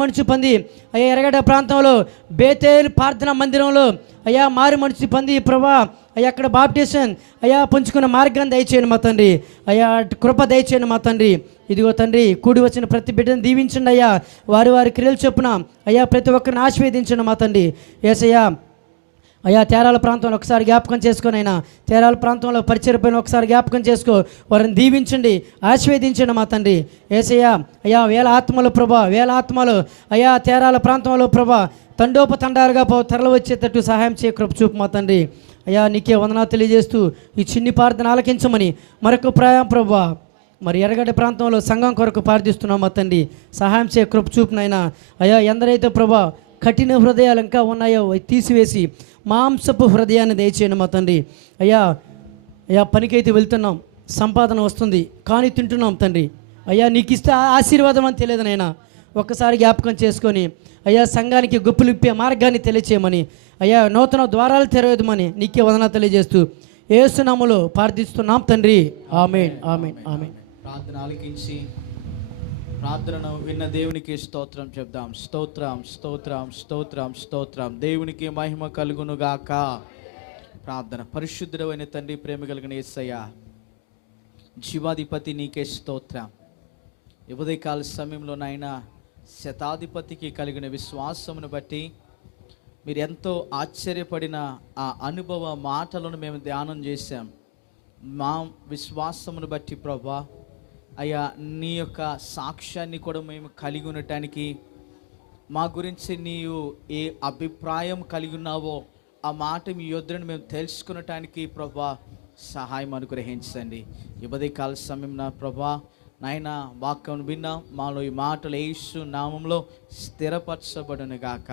మనసు పొంది అయ్యా ఎరగడ ప్రాంతంలో బేతేల్ ప్రార్థనా మందిరంలో అయ్యా మారు మనసు పొంది ప్రభా అయ్యా అక్కడ బాప్టిజం అయ్యా పుంజుకున్న మార్గాన్ని దయచేయండి మా తండ్రి. అయ్యా కృప దయచేయండి మా తండ్రి. ఇదిగో తండ్రి కూడి వచ్చిన ప్రతి బిడ్డను దీవించండి అయ్యా. వారి క్రియలు చొప్పున అయ్యా ప్రతి ఒక్కరిని ఆశీర్వదించండి మా తండ్రి. యేసయ్యా అయ్యా తేరాల ప్రాంతంలో ఒకసారి జ్ఞాపకం చేసుకొని అయినా తేరాల ప్రాంతంలో పరిచయ పైన ఒకసారి జ్ఞాపకం చేసుకో. వారిని దీవించండి, ఆశీర్వదించండి మా తండ్రి. యేసయ్యా అయ్యా వేల ఆత్మలు అయ్యా తేరాల ప్రాంతంలో ప్రభా తండోపతండాలుగా తరలి వచ్చేటట్టు సహాయం చేయ కృప చూపు మా తండ్రి. అయ్యా నీకే వందనాలు తెలియజేస్తూ ఈ చిన్ని ప్రార్థన ఆలకించమని మరొక ప్రాయం ప్రభా మరి ఎర్రగడ్డ ప్రాంతంలో సంఘం కొరకు ప్రార్థిస్తున్నాం మా తండ్రి. సహాయం చేయ కృప చూపునైనా అయ్యా ఎందరైతే ప్రభా కఠిన హృదయాలు ఇంకా ఉన్నాయో తీసివేసి మాంసపు హృదయాన్ని దయచేయండి మా తండ్రి. అయ్యా పనికైతే వెళ్తున్నాం, సంపాదన వస్తుంది కానీ తింటున్నాం తండ్రి. అయ్యా నీకు ఇస్తే ఆశీర్వాదం అని తెలియదు నైనా. ఒక్కసారి జ్ఞాపకం చేసుకొని అయ్యా సంఘానికి గొప్పలు ఇప్పే మార్గాన్ని తెలియచేయమని అయ్యా నూతన ద్వారాలు తెరవేదమని నీకే వందనాలు తెలియజేస్తూ యేసు నామములో ప్రార్థిస్తున్నాం తండ్రి. ఆమేన్ ఆమేన్ ఆమేన్. ప్రార్థన ఆలకించి ప్రార్థనను విన్న దేవునికి స్తోత్రం చెప్దాం. స్తోత్రం స్తోత్రం స్తోత్రం స్తోత్రం. దేవునికి మహిమ కలుగును గాక. ప్రార్థన. పరిశుద్ధుడైన తండ్రి, ప్రేమ కలిగిన యేసయ్య, జీవాధిపతి నీకే స్తోత్రం. ఉదయకాల సమయంలో నాయన శతాధిపతికి కలిగిన విశ్వాసమును బట్టి మీరు ఎంతో ఆశ్చర్యపడిన ఆ అనుభవ మాటలను మేము ధ్యానం చేశాం. మా విశ్వాసమును బట్టి ప్రభా అయ్యా నీ యొక్క సాక్ష్యాన్ని కూడా మేము కలిగి ఉండటానికి, మా గురించి నీవు ఏ అభిప్రాయం కలిగి ఉన్నావో ఆ మాట మీ యొద్దను మేము తెలుసుకునటానికి ప్రభా సహాయం అనుగ్రహించండి. ఉదయకాల సమయం నా ప్రభా నాయన వాక్యం విన్నా మాలో ఈ మాటలు యేసు నామంలో స్థిరపరచబడును గాక.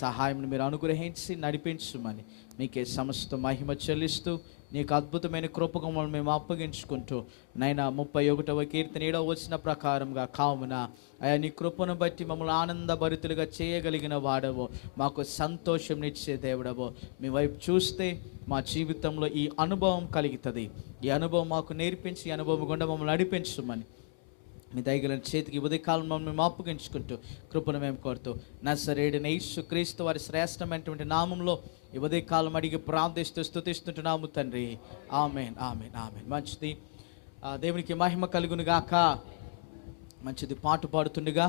సహాయం మీరు అనుగ్రహించి నడిపించమని మీకే సమస్త మహిమ చెల్లిస్తూ నీకు అద్భుతమైన కృపకు మమ్మల్ని మేము అప్పగించుకుంటూ నైనా 31వ కీర్తన 7వ వచన ప్రకారంగా కావున అయ్యా నీ కృపను బట్టి మమ్మల్ని ఆనందభరితులుగా చేయగలిగిన వాడవో, మాకు సంతోషం ఇచ్చే దేవుడవో, మీ వైపు చూస్తే మా జీవితంలో ఈ అనుభవం కలుగుతుంది. ఈ అనుభవం మాకు నేర్పించి ఈ అనుభవం గుండా మమ్మల్ని నడిపించమని మీ దయగలిగిన చేతికి ఉదయకాలం మమ్మల్ని మేము అప్పగించుకుంటూ కృపను మేము కోరుతూ నజరేయుడైన యేసు క్రీస్తు వారి శ్రేష్టమైనటువంటి నామంలో ఈ ఉదయకాలం అడిగి ప్రార్థిస్తూ స్తుతిస్తుంటున్నాము తండ్రి. ఆమేన్ ఆమేన్ ఆమేన్. మంచిది. దేవునికి మహిమ కలుగును గాక. మంచిది. పాటు పాడుతుండగా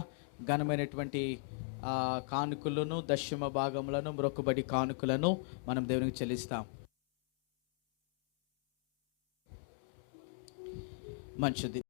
ఘనమైనటువంటి కానుకలను, దశమ భాగములను, మ్రొక్కుబడి కానుకలను మనం దేవునికి చెల్లిస్తాం. మంచిది.